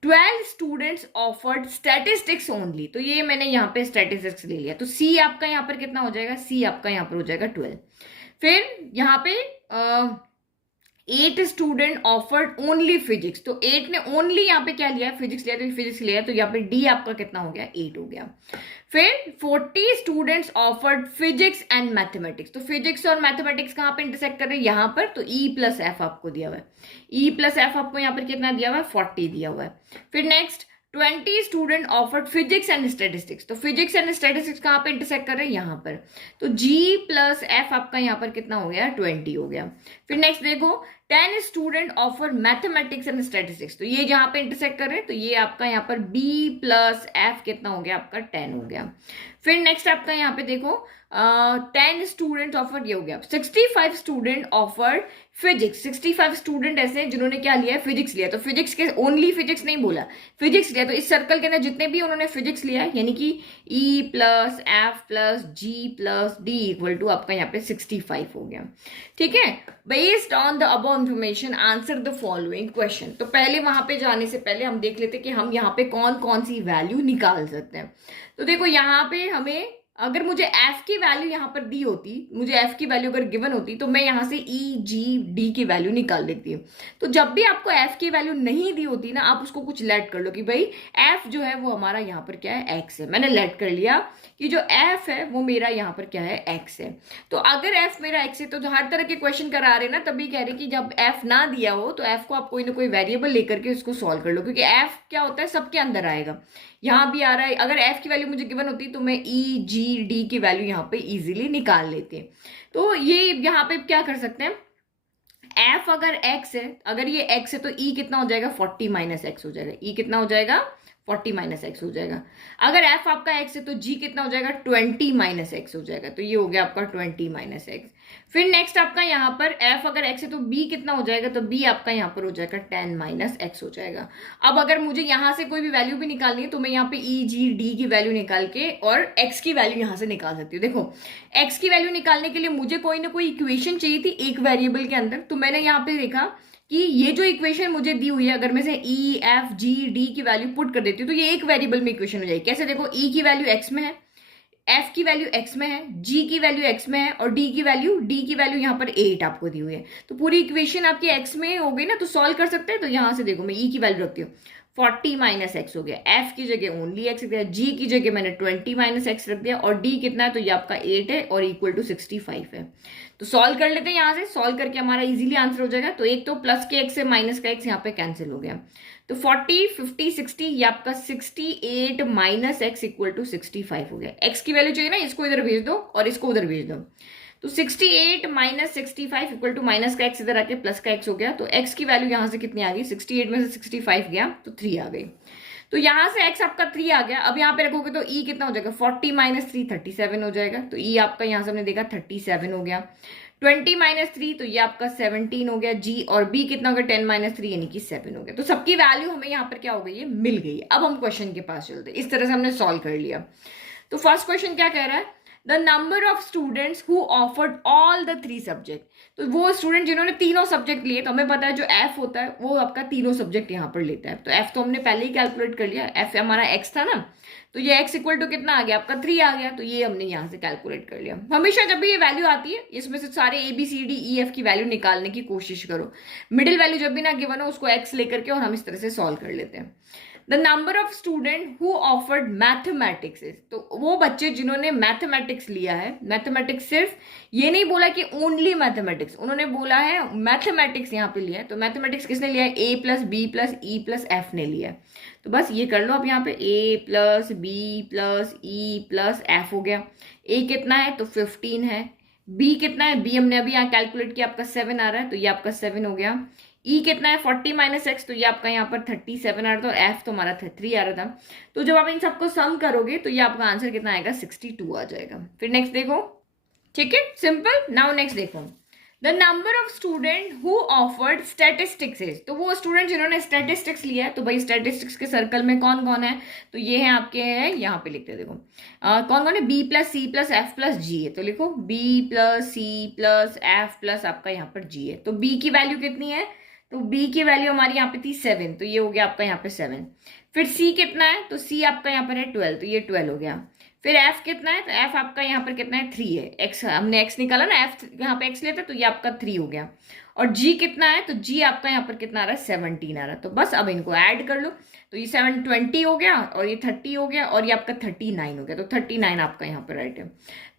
12 स्टूडेंट्स ऑफर्ड स्टैटिस्टिक्स ओनली, तो ये मैंने यहाँ पे स्टैटिस्टिक्स ले लिया। तो सी आपका यहाँ पर कितना हो जाएगा, सी आपका यहाँ पर हो जाएगा 12। फिर यहाँ पे 8 स्टूडेंट ऑफर्ड ओनली फिजिक्स, तो 8 ने ओनली यहाँ पे क्या लिया है, फिजिक्स लिया, तो फिजिक्स लिया, तो यहाँ पे डी आपका कितना हो गया, 8 हो गया। फिर 40 students offered physics and mathematics, तो फिजिक्स और मैथमेटिक्स कहाँ पे इंटरसेक्ट कर रहे हैं, यहाँ पर। तो ई प्लस एफ आपको दिया हुआ है, ई प्लस एफ आपको यहाँ पर कितना दिया हुआ है, 40 दिया हुआ है। फिर next 20 student offered physics and statistics, तो फिजिक्स एंड स्टैटिस्टिक्स कहाँ पे इंटरसेक्ट कर रहे हैं, यहाँ पर। तो जी प्लस एफ आपका यहाँ पर कितना हो गया, 20 हो गया। फिर नेक्स्ट देखो 10 student offer mathematics and statistics, तो ये जहां पे इंटरसेक्ट कर रहे हैं, तो ये आपका यहाँ पर बी प्लस एफ कितना हो गया, आपका 10 हो गया। फिर नेक्स्ट आपका यहाँ पे देखो 10 स्टूडेंट ऑफर, ये हो गया। 65 स्टूडेंट ऑफर्ड फिजिक्स, 65 स्टूडेंट ऐसे हैं जिन्होंने क्या लिया है, फिजिक्स लिया। तो फिजिक्स के ओनली फिजिक्स नहीं बोला, फिजिक्स लिया। तो इस सर्कल के अंदर जितने भी उन्होंने फिजिक्स लिया है, यानी कि E plus F plus G plus D equal to आपका यहाँ पे 65 हो गया। ठीक है, based on the above information answer the following question. तो पहले वहां पे जाने से पहले हम देख लेते कि हम यहाँ पे कौन कौन सी वैल्यू निकाल सकते हैं। तो देखो यहाँ पे हमें, अगर मुझे f की वैल्यू यहाँ पर दी होती, मुझे f की वैल्यू अगर गिवन होती, तो मैं यहाँ से e g d की वैल्यू निकाल लेती हूँ। तो जब भी आपको f की वैल्यू नहीं दी होती ना, आप उसको कुछ लेट कर लो कि भाई f जो है वो हमारा यहाँ पर क्या है, x है। मैंने लेट कर लिया कि जो f है वो मेरा यहाँ पर क्या है, x है। तो अगर f मेरा x है, तो हर तरह के क्वेश्चन करा रहे ना, तभी कह रहे कि जब f ना दिया हो तो f को आप कोई ना कोई वेरिएबल लेकर के उसको सॉल्व कर लो, क्योंकि f क्या होता है, सबके अंदर आएगा। यहाँ भी आ रहा है, अगर f की वैल्यू मुझे गिवन होती तो मैं e g d की वैल्यू यहाँ पे इजीली निकाल लेते हैं। तो ये यहाँ पे क्या कर सकते हैं, एफ अगर एक्स है, अगर ये एक्स है तो ई कितना हो जाएगा 40 माइनस एक्स हो जाएगा, ई कितना हो जाएगा 40 माइनस एक्स हो जाएगा। अगर एफ आपका एक्स है तो जी कितना हो जाएगा 20 माइनस एक्स हो जाएगा, तो ये हो गया आपका 20 माइनस एक्स। फिर नेक्स्ट आपका यहाँ पर एफ अगर एक्स है तो बी कितना हो जाएगा, तो बी आपका यहाँ पर हो जाएगा 10 माइनस एक्स हो जाएगा। अब अगर मुझे यहाँ से कोई भी वैल्यू भी निकालनी है तो मैं यहाँ पे ई जी डी की वैल्यू निकाल के और एक्स की वैल्यू यहाँ से निकाल सकती हूँ। देखो एक्स की वैल्यू निकालने के लिए मुझे कोई ना कोई इक्वेशन चाहिए थी एक वेरिएबल के अंदर, तो मैंने यहाँ पे देखा कि ये जो इक्वेशन मुझे दी हुई है, अगर मैं से ई एफ जी डी की वैल्यू पुट कर देती हूँ तो ये एक वेरिएबल में इक्वेशन हो जाएगी। कैसे, देखो ई की वैल्यू एक्स में है, एफ की वैल्यू एक्स में है, जी की वैल्यू एक्स में है और डी की वैल्यू यहाँ पर 8 आपको दी हुई है। तो पूरी इक्वेशन आपकी एक्स में हो गई ना, तो सॉल्व कर सकते हैं। तो यहाँ से देखो मैं ई की वैल्यू रखती हूँ 40 माइनस एक्स हो गया, एफ की जगह ओनली एक्स रख दिया, जी की जगह मैंने 20 माइनस एक्स रख दिया और डी कितना है, तो ये आपका 8 है और इक्वल टू 65 है। तो सॉल्व कर लेते हैं, यहाँ से सॉल्व करके हमारा इजीली आंसर हो जाएगा। तो एक तो प्लस के एक्स से माइनस का एक्स यहाँ पे कैंसिल हो गया, तो 40 50 60 ये आपका 68 माइनस एक्स इक्वल टू 65 हो गया। एक्स की वैल्यू चाहिए ना, इसको इधर भेज दो और इसको उधर भेज दो, तो 68 माइनस 65 इक्वल टू माइनस का एक्स इधर आके प्लस का एक्स हो गया। तो एक्स की वैल्यू यहाँ से कितनी आ गई, 68 में से 65 गया तो 3 आ गई। तो यहाँ से एक्स आपका 3 आ गया। अब यहाँ पे रखोगे तो ई कितना हो जाएगा 40 माइनस 3 37 हो जाएगा। तो ई आपका यहाँ से हमने देखा 37 हो गया। 20 माइनस 3 तो ये आपका 17 हो गया। जी और बी कितना हो गया 10 माइनस 3 यानी कि 7 हो गया। तो सबकी वैल्यू हमें यहाँ पर क्या हो गई है, मिल गई है। अब हम क्वेश्चन के पास चलते हैं। इस तरह से हमने सॉल्व कर लिया। तो फर्स्ट क्वेश्चन क्या कह रहा है, the number of students who offered all the 3 subject. तो वो स्टूडेंट जिन्होंने तीनों सब्जेक्ट लिए, तो हमें पता है जो एफ होता है वो आपका तीनों सब्जेक्ट यहाँ पर लेता है। तो एफ तो हमने पहले ही कैलकुलेट कर लिया, एफ हमारा एक्स था ना, तो ये एक्स इक्वल टू कितना आ गया आपका 3 आ गया। तो ये हमने यहाँ से कैलकुलेट कर लिया। हमेशा जब भी ये वैल्यू आती है इसमें से सारे A B C D E F की वैल्यू निकालने की कोशिश करो। मिडिल वैल्यू जब भी ना गिवन हो उसको एक्स लेकर के और हम इस तरह से सॉल्व कर लेते हैं। The number of student who offered mathematics, तो वो बच्चे जिन्होंने मैथमेटिक्स लिया है, मैथमेटिक्स सिर्फ ये नहीं बोला कि ओनली मैथमेटिक्स, उन्होंने बोला है मैथमेटिक्स यहाँ पे लिया है। तो मैथमेटिक्स किसने लिया है, A plus B plus E plus F ने लिया है। तो बस ये कर लो अब यहाँ पे A plus B plus E plus F हो गया। ए कितना है तो 15 है, बी कितना है, बी हमने अभी यहाँ कैलकुलेट किया आपका 7 आ रहा है, तो ये आपका 7 हो गया। ई कितना है 40 माइनस एक्स, तो ये आपका यहाँ पर 37 आ रहा था और एफ तो हमारा 3 आ रहा था। तो जब आप इन सबको सम करोगे तो ये आपका आंसर कितना आएगा 62 आ जाएगा। फिर नेक्स्ट देखो, ठीक है, सिंपल। नाउ नेक्स्ट देखो, the number of student who offered statistics is, तो वो स्टूडेंट जिन्होंने स्टैटिस्टिक्स लिया है। तो भाई स्टैटिस्टिक्स के सर्कल में कौन कौन है, तो ये है आपके हैं, यहाँ पे लिखते हैं देखो कौन कौन है, B plus C plus F plus G है। तो लिखो B plus C plus F plus आपका यहाँ पर जी है। तो बी की वैल्यू कितनी है, तो बी की वैल्यू हमारी यहाँ पे थी 7, तो ये हो गया आपका यहाँ पे 7। फिर सी कितना है, तो सी आपका यहाँ पर है 12, तो ये 12 हो गया। फिर एफ कितना है, तो एफ आपका यहाँ पर कितना है 3 है। एक्स हमने एक्स निकाला ना, एफ यहाँ पे एक्स लेता तो ये आपका 3 हो गया। और जी कितना है, तो जी आपका यहाँ पर कितना आ रहा है 17 आ रहा है। तो बस अब इनको ऐड कर लो, तो ये 720 हो गया और ये 30 हो गया और ये आपका 39 हो गया। तो 39 आपका यहाँ पर राइट है।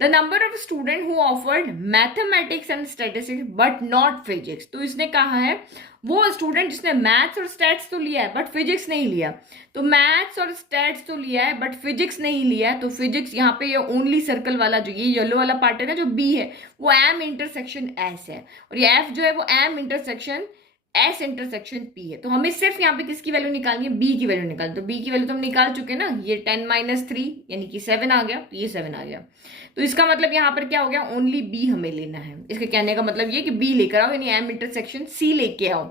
The number of student who offered mathematics and statistics but not physics, तो इसने कहा है वो स्टूडेंट जिसने मैथ्स और स्टैट्स तो लिया है बट फिजिक्स नहीं लिया। तो मैथ्स और स्टैट्स तो लिया है बट फिजिक्स नहीं लिया है। तो फिजिक्स यहाँ पे ये ओनली सर्कल वाला जो ये येलो वाला पार्ट है ना, जो बी है वो एम इंटरसेक्शन एस है और ये एफ जो है वो M intersection S intersection P है। तो हमें सिर्फ यहाँ पे किसकी वैल्यू निकालनी है, बी की वैल्यू निकालनी। तो बी की वैल्यू तो हम निकाल चुके हैं ना, ये 10 माइनस 3 यानी कि 7 आ गया, तो ये 7 आ गया। तो इसका मतलब यहाँ पर क्या हो गया, ओनली बी हमें लेना है। इसके कहने का मतलब ये कि बी लेकर आओ, यानी एम इंटरसेक्शन सी लेके आओ।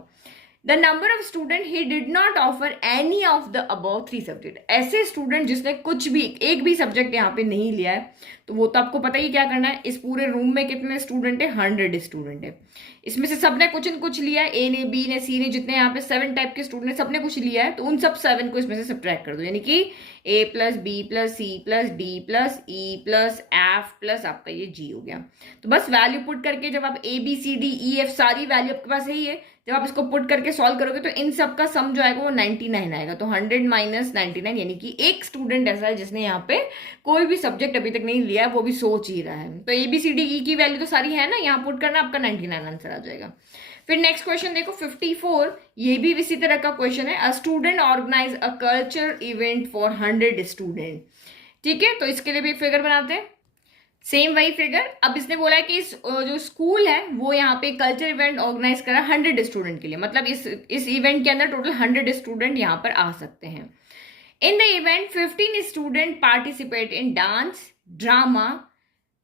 The number of student he did not offer any of the above 3 subject, ऐसे स्टूडेंट जिसने कुछ भी एक भी सब्जेक्ट यहाँ पे नहीं लिया है, तो वो तो आपको पता ही क्या करना है। इस पूरे रूम में कितने स्टूडेंट है, 100 स्टूडेंट है। इसमें से सबने कुछ न कुछ लिया है, ए ने बी ने सी ने, जितने यहाँ पे 7 टाइप के स्टूडेंट है सबने कुछ लिया है। तो उन सब 7 को इसमें से सब्ट्रैक्ट कर दो, यानी कि A plus B plus C plus D plus E plus F plus आपका ये जी हो गया। तो बस वैल्यू पुट करके जब आप A B C D E F सारी वैल्यू आपके पास है ही है, जब आप इसको पुट करके सॉल्व करोगे तो इन सब का सम जो आएगा वो 99 आएगा। तो 100 माइनस 99 यानी कि एक स्टूडेंट ऐसा है जिसने यहाँ पे कोई भी सब्जेक्ट अभी तक नहीं लिया है, वो भी सोच ही रहा है। तो ए बी सी डी ई की वैल्यू तो सारी है ना, यहाँ पुट करना, आपका 99 आंसर आ जाएगा। फिर नेक्स्ट क्वेश्चन देखो 54, ये भी इसी तरह का क्वेश्चन है। A student organise a culture event for 100 student, ठीक है। तो इसके लिए भी फिगर बनाते हैं। सेम वही फिगर। अब इसने बोला है कि इस जो स्कूल है वो यहाँ पे कल्चर इवेंट ऑर्गेनाइज करा 100 स्टूडेंट के लिए, मतलब इस इवेंट के अंदर टोटल 100 स्टूडेंट यहाँ पर आ सकते हैं। In the event 15 student participate in dance, drama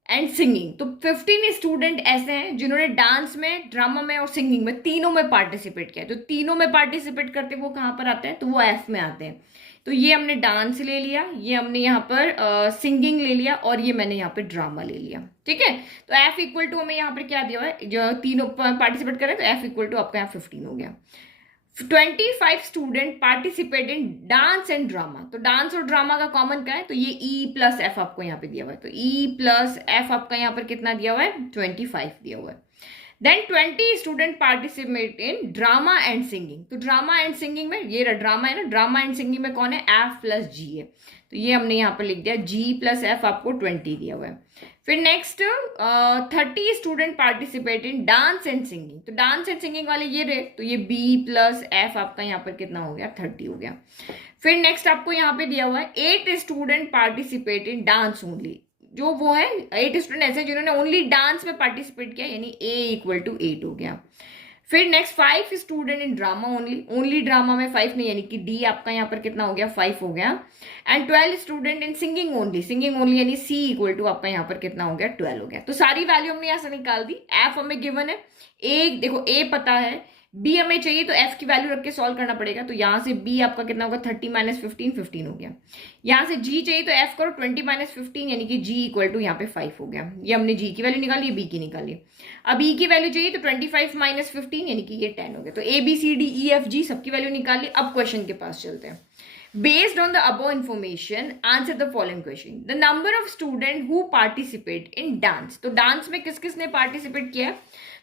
and singing. तो 15 स्टूडेंट ऐसे हैं जिन्होंने डांस में, ड्रामा में और सिंगिंग में, तीनों में पार्टिसिपेट किया। जो तीनों में पार्टिसिपेट करते हैं वो कहाँ पर आते हैं, तो वो एफ में आते हैं। तो ये हमने डांस ले लिया, ये हमने यहाँ पर सिंगिंग ले लिया, और ये मैंने यहाँ पे ड्रामा ले लिया। ठीक है, तो एफ इक्वल टू हमें यहाँ पर क्या दिया हुआ है, जो तीनों पार्टिसिपेट कर रहे हैं, तो एफ इक्वल टू आपका यहाँ 15 हो गया। 25 student participate in dance and drama. तो डांस और ड्रामा का कॉमन क्या है, तो ये ई प्लस एफ आपको यहाँ पे दिया हुआ है। तो ई प्लस एफ आपका यहाँ पर कितना दिया हुआ है, 25 दिया हुआ है। Then 20 student participate in drama and singing. तो ड्रामा एंड सिंगिंग में ये ड्रामा है ना, ड्रामा एंड सिंगिंग में कौन है, एफ प्लस जी है। तो ये हमने यहाँ पर लिख दिया, जी प्लस एफ आपको 20 दिया हुआ है। फिर next 30 student participate in dance and singing. तो डांस एंड सिंगिंग वाले ये रहे, तो ये बी प्लस एफ आपका यहाँ पर कितना हो गया, 30 हो गया। फिर नेक्स्ट आपको यहाँ पे दिया हुआ है 8 स्टूडेंट पार्टिसिपेट इन डांस ओनली। जो वो है 8 स्टूडेंट ऐसे जिन्होंने ओनली डांस में पार्टिसिपेट किया, यानी ए इक्वल टू 8 हो गया। फिर next 5 student in drama only, only drama में 5 नहीं, यानी कि डी आपका यहाँ पर कितना हो गया, 5 हो गया। And 12 student in singing only, singing only यानी सी इक्वल टू आपका यहाँ पर कितना हो गया, 12 हो गया। तो सारी वैल्यू हमने यहाँ से निकाल दी। एफ हमें गिवन है, ए देखो ए पता है, बी हमें चाहिए, तो एफ की वैल्यू रख के सॉल्व करना पड़ेगा। तो यहाँ से बी आपका कितना होगा, 30 माइनस 15, 15 हो गया। यहाँ से जी चाहिए तो एफ करो 20 माइनस 15, यानी कि जी इक्वल टू यहाँ पे 5 हो गया। ये हमने जी की वैल्यू निकाली, बी की निकाली। अब ई की वैल्यू चाहिए तो 25 माइनस 15, यानी कि ये 10 हो गया। तो A B C D E F G सबकी वैल्यू निकाल ली। अब क्वेश्चन के पास चलते हैं। Based on the above information, answer the following question. The number of students who participate in dance. तो डांस में किस किस ने पार्टिसिपेट किया,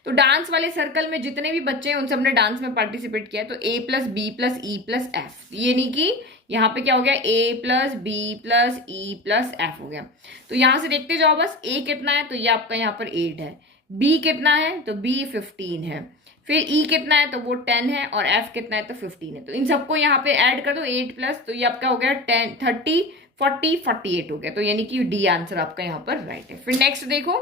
तो डांस वाले सर्कल में जितने भी बच्चे हैं उन सब ने डांस में पार्टिसिपेट किया। तो A plus B plus E plus F, यानी कि यहाँ पे क्या हो गया, A plus B plus E plus F हो गया। तो यहाँ से देखते जाओ बस, ए कितना है, तो ये आपका यहाँ पर 8 है। बी कितना है, तो बी 15 है। फिर ई कितना है, तो वो 10 है। और एफ कितना है, तो 15 है। तो इन सबको यहाँ पे ऐड कर दो 8 प्लस, तो ये आपका हो गया 10 30 40 48 हो गया। तो यानी कि डी आंसर आपका यहाँ पर राइट है। फिर नेक्स्ट देखो,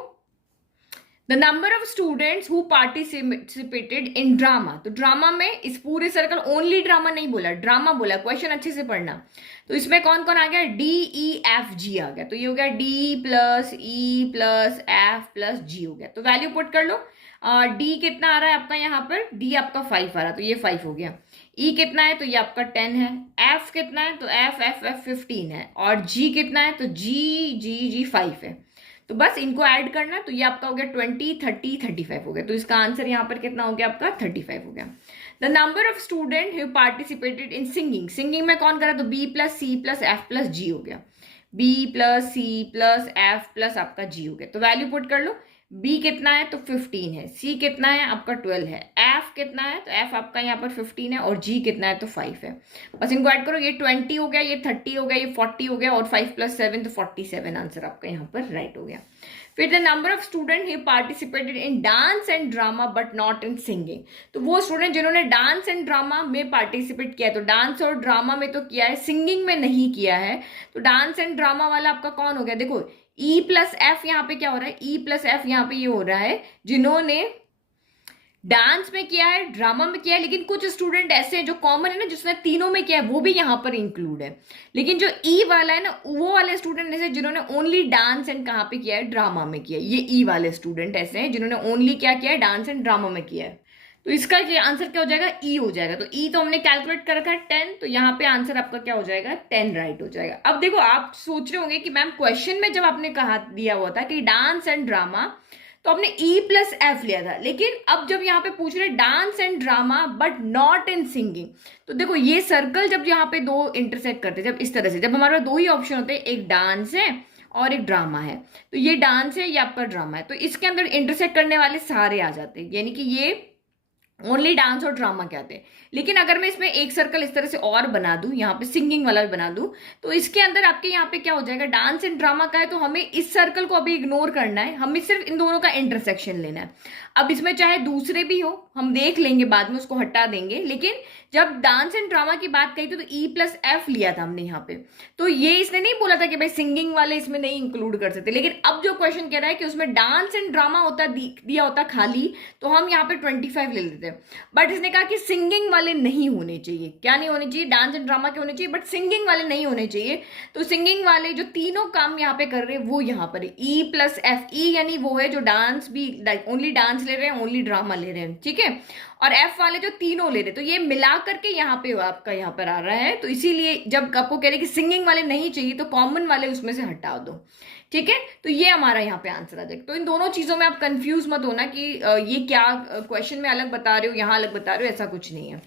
the number of students who participated in drama. तो ड्रामा में इस पूरे सर्कल ओनली ड्रामा नहीं बोला, ड्रामा बोला। क्वेश्चन अच्छे से पढ़ना। तो इसमें कौन कौन आ गया, डी ई एफ जी आ गया। तो ये हो गया D plus E plus F plus G हो गया। तो वैल्यू पुट कर लो। डी कितना आ रहा है आपका यहाँ पर, डी आपका 5 आ रहा है, तो ये 5 हो गया। ई कितना है, तो ये आपका 10 है। एफ कितना है, तो एफ एफ एफ 15 है। और जी कितना है, तो जी 5 है। तो बस इनको ऐड करना, तो ये आपका हो गया 20 30 35 हो गया। तो इसका आंसर यहाँ पर कितना हो गया आपका, 35 हो गया। The number of student who participated in singing. Singing में कौन करा, तो B plus C plus F plus G हो गया। B plus C plus F plus आपका जी हो गया। तो वैल्यू पुट कर लो। बी कितना है, तो 15 है। सी कितना है आपका 12 है। एफ कितना है, तो एफ आपका यहाँ पर 15 है। और जी कितना है, तो 5 है। बस इनको ऐड करो, ये 20 हो गया, ये 30 हो गया, ये 40 हो गया, और 5 + 7 तो 47 आंसर आपका यहाँ पर राइट हो गया। फिर the number of student he participated in dance and drama but not in singing. तो वो स्टूडेंट जिन्होंने डांस एंड ड्रामा में पार्टिसिपेट किया, तो डांस और ड्रामा में तो किया है, सिंगिंग में नहीं किया है। तो डांस एंड ड्रामा वाला आपका कौन हो गया, देखो ई प्लस एफ यहाँ पे क्या हो रहा है, ई प्लस एफ यहाँ पे ये हो रहा है जिन्होंने डांस में किया है, ड्रामा में किया है। लेकिन कुछ स्टूडेंट ऐसे हैं जो कॉमन है ना, जिसने तीनों में किया है, वो भी यहाँ पर इंक्लूड है। लेकिन जो ई वाला है ना, वो वाले स्टूडेंट ऐसे जिन्होंने ओनली डांस एंड कहाँ पे किया है, ड्रामा में किया है। ये ई वाले स्टूडेंट ऐसे हैं जिन्होंने ओनली क्या किया है, डांस एंड ड्रामा में किया है। तो इसका आंसर क्या हो जाएगा, ई हो जाएगा। तो ई तो हमने कैलकुलेट कर रखा है 10, तो यहाँ पे आंसर आपका क्या हो जाएगा, 10 राइट हो जाएगा। अब देखो, आप सोच रहे होंगे कि मैम क्वेश्चन में जब आपने कहा दिया हुआ था कि डांस एंड ड्रामा, तो आपने ई प्लस एफ लिया था। लेकिन अब जब यहाँ पे पूछ रहे dance and drama but not in singing, तो देखो ये सर्कल जब यहाँ पे दो इंटरसेक्ट करते हैं, जब इस तरह से, जब हमारे पास दो ही ऑप्शन होते हैं, एक डांस है और एक ड्रामा है, तो ये डांस है, ये आपका ड्रामा है, तो इसके अंदर इंटरसेक्ट करने वाले सारे आ जाते हैं। यानी कि ये ओनली डांस और ड्रामा क्या थे। लेकिन अगर मैं इसमें एक सर्कल इस तरह से और बना दूं, यहाँ पे सिंगिंग वाला भी बना दूं, तो इसके अंदर आपके यहाँ पे क्या हो जाएगा, डांस एंड ड्रामा का है, तो हमें इस सर्कल को अभी इग्नोर करना है, हमें सिर्फ इन दोनों का इंटरसेक्शन लेना है। अब इसमें चाहे दूसरे भी हो, हम देख लेंगे बाद में, उसको हटा देंगे, लेकिन जब डांस एंड ड्रामा की बात कही थी तो E+F लिया था हमने यहाँ पे। तो ये इसने नहीं बोला था कि भाई सिंगिंग वाले इसमें नहीं इंक्लूड कर सकते, लेकिन अब जो क्वेश्चन कह रहा है कि उसमें डांस एंड ड्रामा होता दिया होता खाली, तो हम यहाँ पे 25 ले लेते हैं। बट इसने कहा कि सिंगिंग वाले नहीं होने चाहिए। क्या नहीं होने चाहिए, डांस एंड ड्रामा के होने चाहिए, बट सिंगिंग वाले नहीं होने चाहिए। तो सिंगिंग वाले जो तीनों काम यहाँ पे कर रहे हैं वो यहाँ पर है E+F। ई यानी वो है जो डांस भी, ओनली डांस ले रहे हैं, ओनली ड्रामा ले रहे हैं, ठीक है, और एफ वाले जो तीनों ले रहे, तो ये मिला करके यहाँ पे आपका यहाँ पर आ रहा है। तो इसीलिए जब आपको कह रहे कि सिंगिंग वाले नहीं चाहिए, तो कॉमन वाले उसमें से हटा दो, ठीक है। तो ये हमारा यहाँ पे आंसर आ जाएगा। तो इन दोनों चीजों में आप कंफ्यूज मत होना कि ये क्या क्वेश्चन में अलग बता रहे हो, यहाँ अलग बता रहे हो, ऐसा कुछ नहीं है।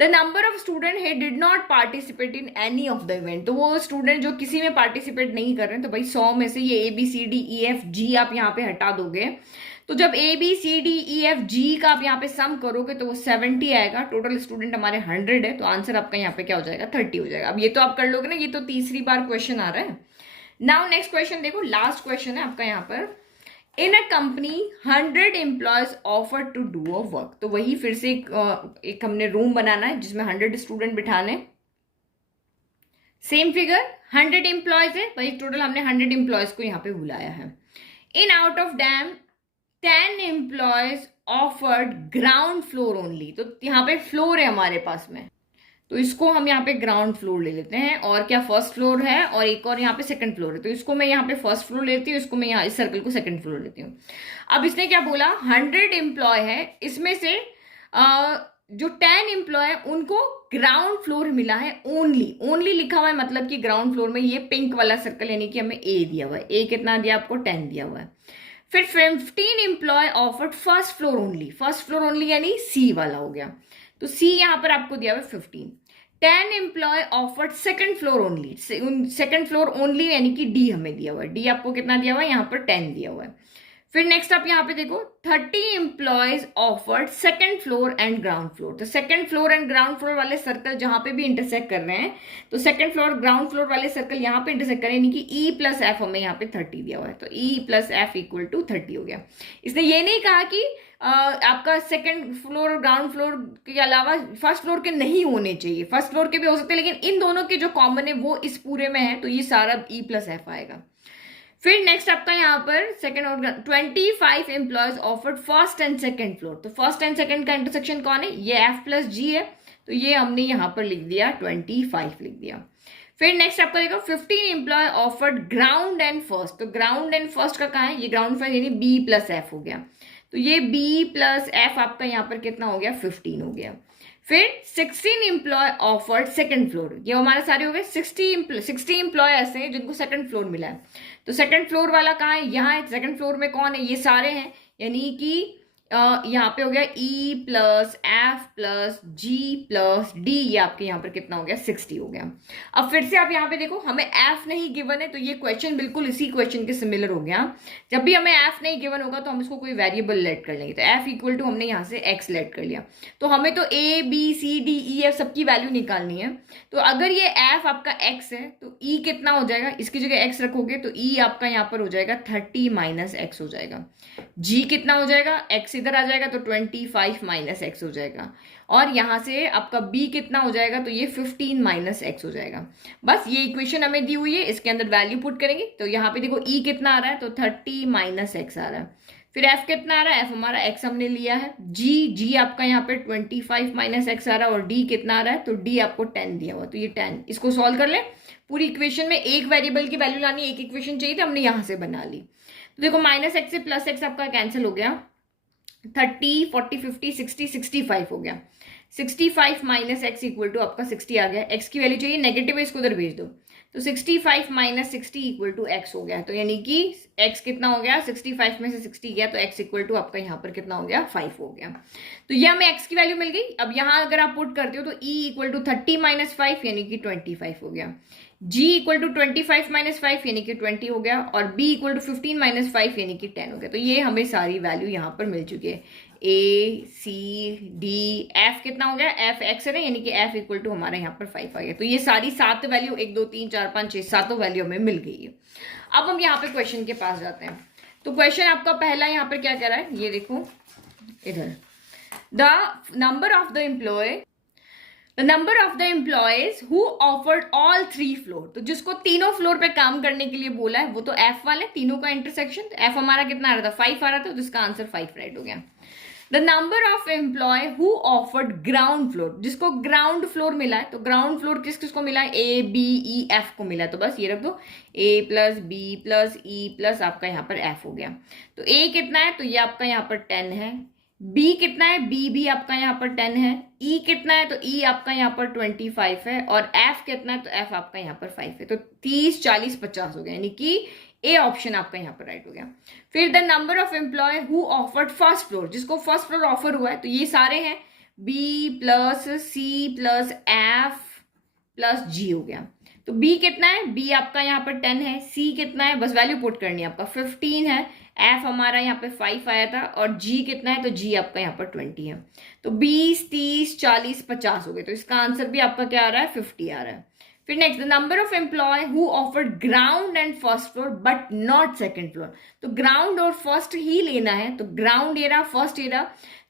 The number of student who did not participate in any of the event, तो वो स्टूडेंट जो किसी में पार्टिसिपेट नहीं कर रहे हैं, तो भाई 100 में से ये ABCDEFG आप यहाँ पे हटा दोगे। तो जब ABCDEFG का आप यहाँ पे सम करोगे तो वो 70 आएगा। टोटल स्टूडेंट हमारे 100 है, तो आंसर आपका यहाँ पे क्या हो जाएगा, 30 हो जाएगा। अब ये तो आप कर लोगे ना, ये तो तीसरी बार क्वेश्चन आ रहा है। नाउ नेक्स्ट क्वेश्चन देखो, लास्ट क्वेश्चन है आपका यहाँ पर। In a company 100 employees offer to do a work, तो वही फिर से एक हमने रूम बनाना है जिसमें 100 स्टूडेंट बिठाने। सेम फिगर, 100 एम्प्लॉयज है, वही टोटल हमने 100 एम्प्लॉयज को यहाँ पे बुलाया है। In out of dam 10 employees offered ground floor only, तो यहाँ पे फ्लोर है हमारे पास में, तो इसको हम यहाँ पे ग्राउंड फ्लोर ले लेते हैं। और क्या, फर्स्ट फ्लोर है, और एक और यहाँ पे सेकंड फ्लोर है, तो इसको मैं यहाँ पे फर्स्ट फ्लोर लेती हूँ, इसको मैं यहाँ इस सर्कल को सेकंड फ्लोर लेती हूँ। अब इसने क्या बोला, 100 एम्प्लॉय है, इसमें से जो 10 एम्प्लॉय है उनको ग्राउंड फ्लोर मिला है ओनली। ओनली लिखा हुआ है, मतलब कि ग्राउंड फ्लोर में ये पिंक वाला सर्कल, यानी कि हमें A दिया हुआ है। A कितना दिया आपको, 10 दिया हुआ है। फिर 15 employ offered first floor only, first floor only यानी C वाला हो गया, तो C यहाँ पर आपको दिया हुआ है 15। 10 employ offered second floor only, second floor only यानी कि D हमें दिया हुआ है। D आपको कितना दिया हुआ है, यहाँ पर 10 दिया हुआ है। फिर नेक्स्ट आप यहाँ पे देखो, 30 employees offered second floor and ground floor, तो second floor and ground floor वाले सर्कल जहां पे भी इंटरसेक्ट कर रहे हैं, तो सेकंड फ्लोर ग्राउंड फ्लोर वाले सर्कल यहाँ पे इंटरसेक्ट करें, यानी कि E+F हमें यहाँ पे 30 दिया हुआ है, तो E+F इक्वल टू 30 हो गया। इसने ये नहीं कहा कि आपका सेकंड फ्लोर ग्राउंड फ्लोर के अलावा फर्स्ट फ्लोर के नहीं होने चाहिए, फर्स्ट फ्लोर के भी हो सकते हैं, लेकिन इन दोनों के जो कॉमन है वो इस पूरे में है, तो ये सारा E+F आएगा। फिर नेक्स्ट आपका यहाँ पर सेकंड और 25 employees offered first and second floor, तो फर्स्ट एंड सेकंड का इंटरसेक्शन कौन है, ये F+G है, तो ये हमने यहाँ पर लिख दिया 25 लिख दिया। फिर नेक्स्ट आपका देखो 15 employ offered ground and first, तो ग्राउंड एंड फर्स्ट का कहाँ है, ये ग्राउंड फर्स्ट यानी B+F हो गया, तो ये B+F आपका यहाँ पर कितना हो गया, 15 हो गया। फिर 16 एम्प्लॉय ऑफर्ड सेकंड फ्लोर, ये हमारे सारे हो गए 60 एम्प्लॉय ऐसे हैं जिनको सेकंड फ्लोर मिला है, तो सेकंड फ्लोर वाला कहाँ है, यहाँ है। सेकंड फ्लोर में कौन है, ये सारे हैं, यानी कि यहाँ पे हो गया E+F+G+D, ये आपके यहाँ पर कितना हो गया, 60 हो गया। अब फिर से आप यहाँ पे देखो, हमें F नहीं गिवन है, तो ये क्वेश्चन बिल्कुल इसी क्वेश्चन के सिमिलर हो गया। जब भी हमें F नहीं गिवन होगा तो हम इसको कोई वेरिएबल लेट कर लेंगे, तो F इक्वल टू हमने यहाँ से X लेट कर लिया, तो हमें तो ABCDEF सबकी वैल्यू निकालनी है। तो अगर ये F आपका X है तो E कितना हो जाएगा, इसकी जगह X रखोगे तो E आपका यहाँ पर हो जाएगा 30 माइनस X हो जाएगा। G कितना हो जाएगा, X इधर आ जाएगा तो 25 माइनस X हो जाएगा, और यहाँ से आपका B कितना हो जाएगा, तो ये 15 माइनस X हो जाएगा। बस ये इक्वेशन हमें दी हुई है, इसके अंदर वैल्यू पुट करेंगे, तो यहाँ पे देखो E कितना आ रहा है, तो 30 माइनस X आ रहा है। फिर F कितना आ रहा है, F हमारा X हमने लिया है। G आपका यहाँ पे 25 माइनस X आ रहा है, और D कितना आ रहा है, तो D आपको 10 दिया हुआ, तो ये 10, इसको सॉल्व कर ले। पूरी इक्वेशन में एक वेरिएबल की वैल्यू लानी, एक इक्वेशन चाहिए थी, हमने यहाँ से बना ली। तो देखो माइनस X से प्लस X आपका कैंसिल हो गया, 30 40 50 60 65 हो गया। 65 माइनस X इक्वल टू आपका 60 आ गया। X की वैल्यू चाहिए, नेगेटिव है, इसको उधर भेज दो, तो 65 माइनस 60 इक्वल टू X हो गया, तो यानी कि X कितना हो गया, 65 में से 60 गया, तो X इक्वल टू आपका यहाँ पर कितना हो गया, 5 हो गया। तो ये हमें X की वैल्यू मिल गई। अब यहाँ अगर आप पुट करते हो तो E इक्वल टू 30 माइनस 5 यानी कि 25 हो गया। G इक्वल टू 25 माइनस 5 यानी कि 20 हो गया, और B इक्वल टू 15 माइनस 5 यानी कि 10 हो गया। तो ये हमें सारी वैल्यू यहाँ पर मिल चुकी है। A C D F कितना हो गया, F X है ना, यानी कि F इक्वल टू हमारा यहाँ पर 5 आ गया। तो ये सारी 7 वैल्यू 1 2 3 4 5 6 7 वैल्यू हमें मिल गई है। अब हम यहाँ पे क्वेश्चन के पास जाते हैं। तो क्वेश्चन आपका पहला यहाँ पर क्या कह रहा है, ये देखो इधर, the number of the employees who offered all 3 floor. तो जिसको तीनों फ्लोर पे काम करने के लिए बोला है वो तो F वाले, तीनों का इंटरसेक्शन। F हमारा कितना आ रहा था, 5 आ रहा था, तो इसका आंसर 5 राइट हो गया। The number of employ who offered ground floor, जिसको ग्राउंड फ्लोर मिला है, तो ग्राउंड फ्लोर किस किस को मिला है, A B E F को मिला है। तो बस ये रख दो, A plus B plus E plus आपका यहाँ पर F हो गया। तो A कितना है, तो ये आपका यहाँ पर 10 है। B कितना है, B भी आपका यहाँ पर 10 है। E कितना है, तो E आपका यहाँ पर 25 है, और F कितना है, तो F आपका यहाँ पर 5 है। तो 30 40 50 हो गया, यानी कि ए ऑप्शन आपका यहाँ पर राइट हो गया। फिर the number of employ who offered first floor, जिसको फर्स्ट फ्लोर ऑफर हुआ है, तो ये सारे हैं B plus C plus F plus G हो गया। तो B कितना है, B आपका यहाँ पर 10 है, C कितना है, बस वैल्यू पुट करनी है आपका 15 है, F हमारा यहाँ पे 5 आया था, और G कितना है, तो G आपका यहाँ पर 20 है। तो 20 30 40 50 हो गए। तो इसका आंसर भी आपका क्या आ रहा है, 50 आ रहा है। फिर next, the number of employ who offered ground and first floor but not second floor. तो ग्राउंड और फर्स्ट ही लेना है, तो ग्राउंड ये रहा, फर्स्ट ये रहा।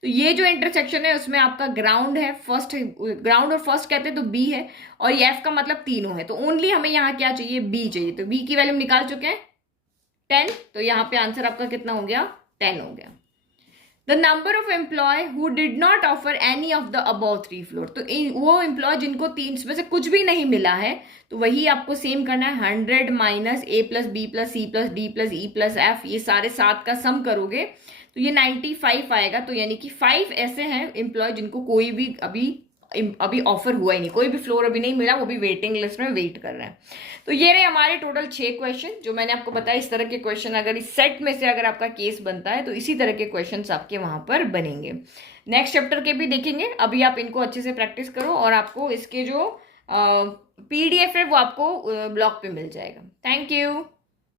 तो ये जो इंटरसेक्शन है उसमें आपका ग्राउंड है, फर्स्ट ग्राउंड और फर्स्ट कहते हैं, तो B है, और ये F का मतलब तीनों है। तो ओनली हमें यहाँ क्या चाहिए, B चाहिए। तो B की वैल्यू निकाल चुके हैं 10, तो यहाँ पे आंसर आपका कितना हो गया, 10 हो गया। The number of employ who did not offer any of the above 3 floor. तो वो एम्प्लॉय जिनको 3 में से कुछ भी नहीं मिला है, तो वही आपको सेम करना है, 100 minus A plus B plus C plus D plus E plus F, ये सारे 7 का सम करोगे तो ये 95 आएगा। तो यानी कि 5 ऐसे हैं एम्प्लॉय जिनको कोई भी अभी ऑफर हुआ ही नहीं, कोई भी फ्लोर अभी नहीं मिला, वो भी वेटिंग लिस्ट में वेट कर रहे हैं। तो ये रहे हमारे टोटल 6 क्वेश्चन जो मैंने आपको बताया। इस तरह के क्वेश्चन अगर इस सेट में से अगर आपका केस बनता है तो इसी तरह के क्वेश्चंस आपके वहां पर बनेंगे। नेक्स्ट चैप्टर के भी देखेंगे, अभी आप इनको अच्छे से प्रैक्टिस करो, और आपको इसके जो PDF है वो आपको ब्लॉग पे मिल जाएगा। Thank you.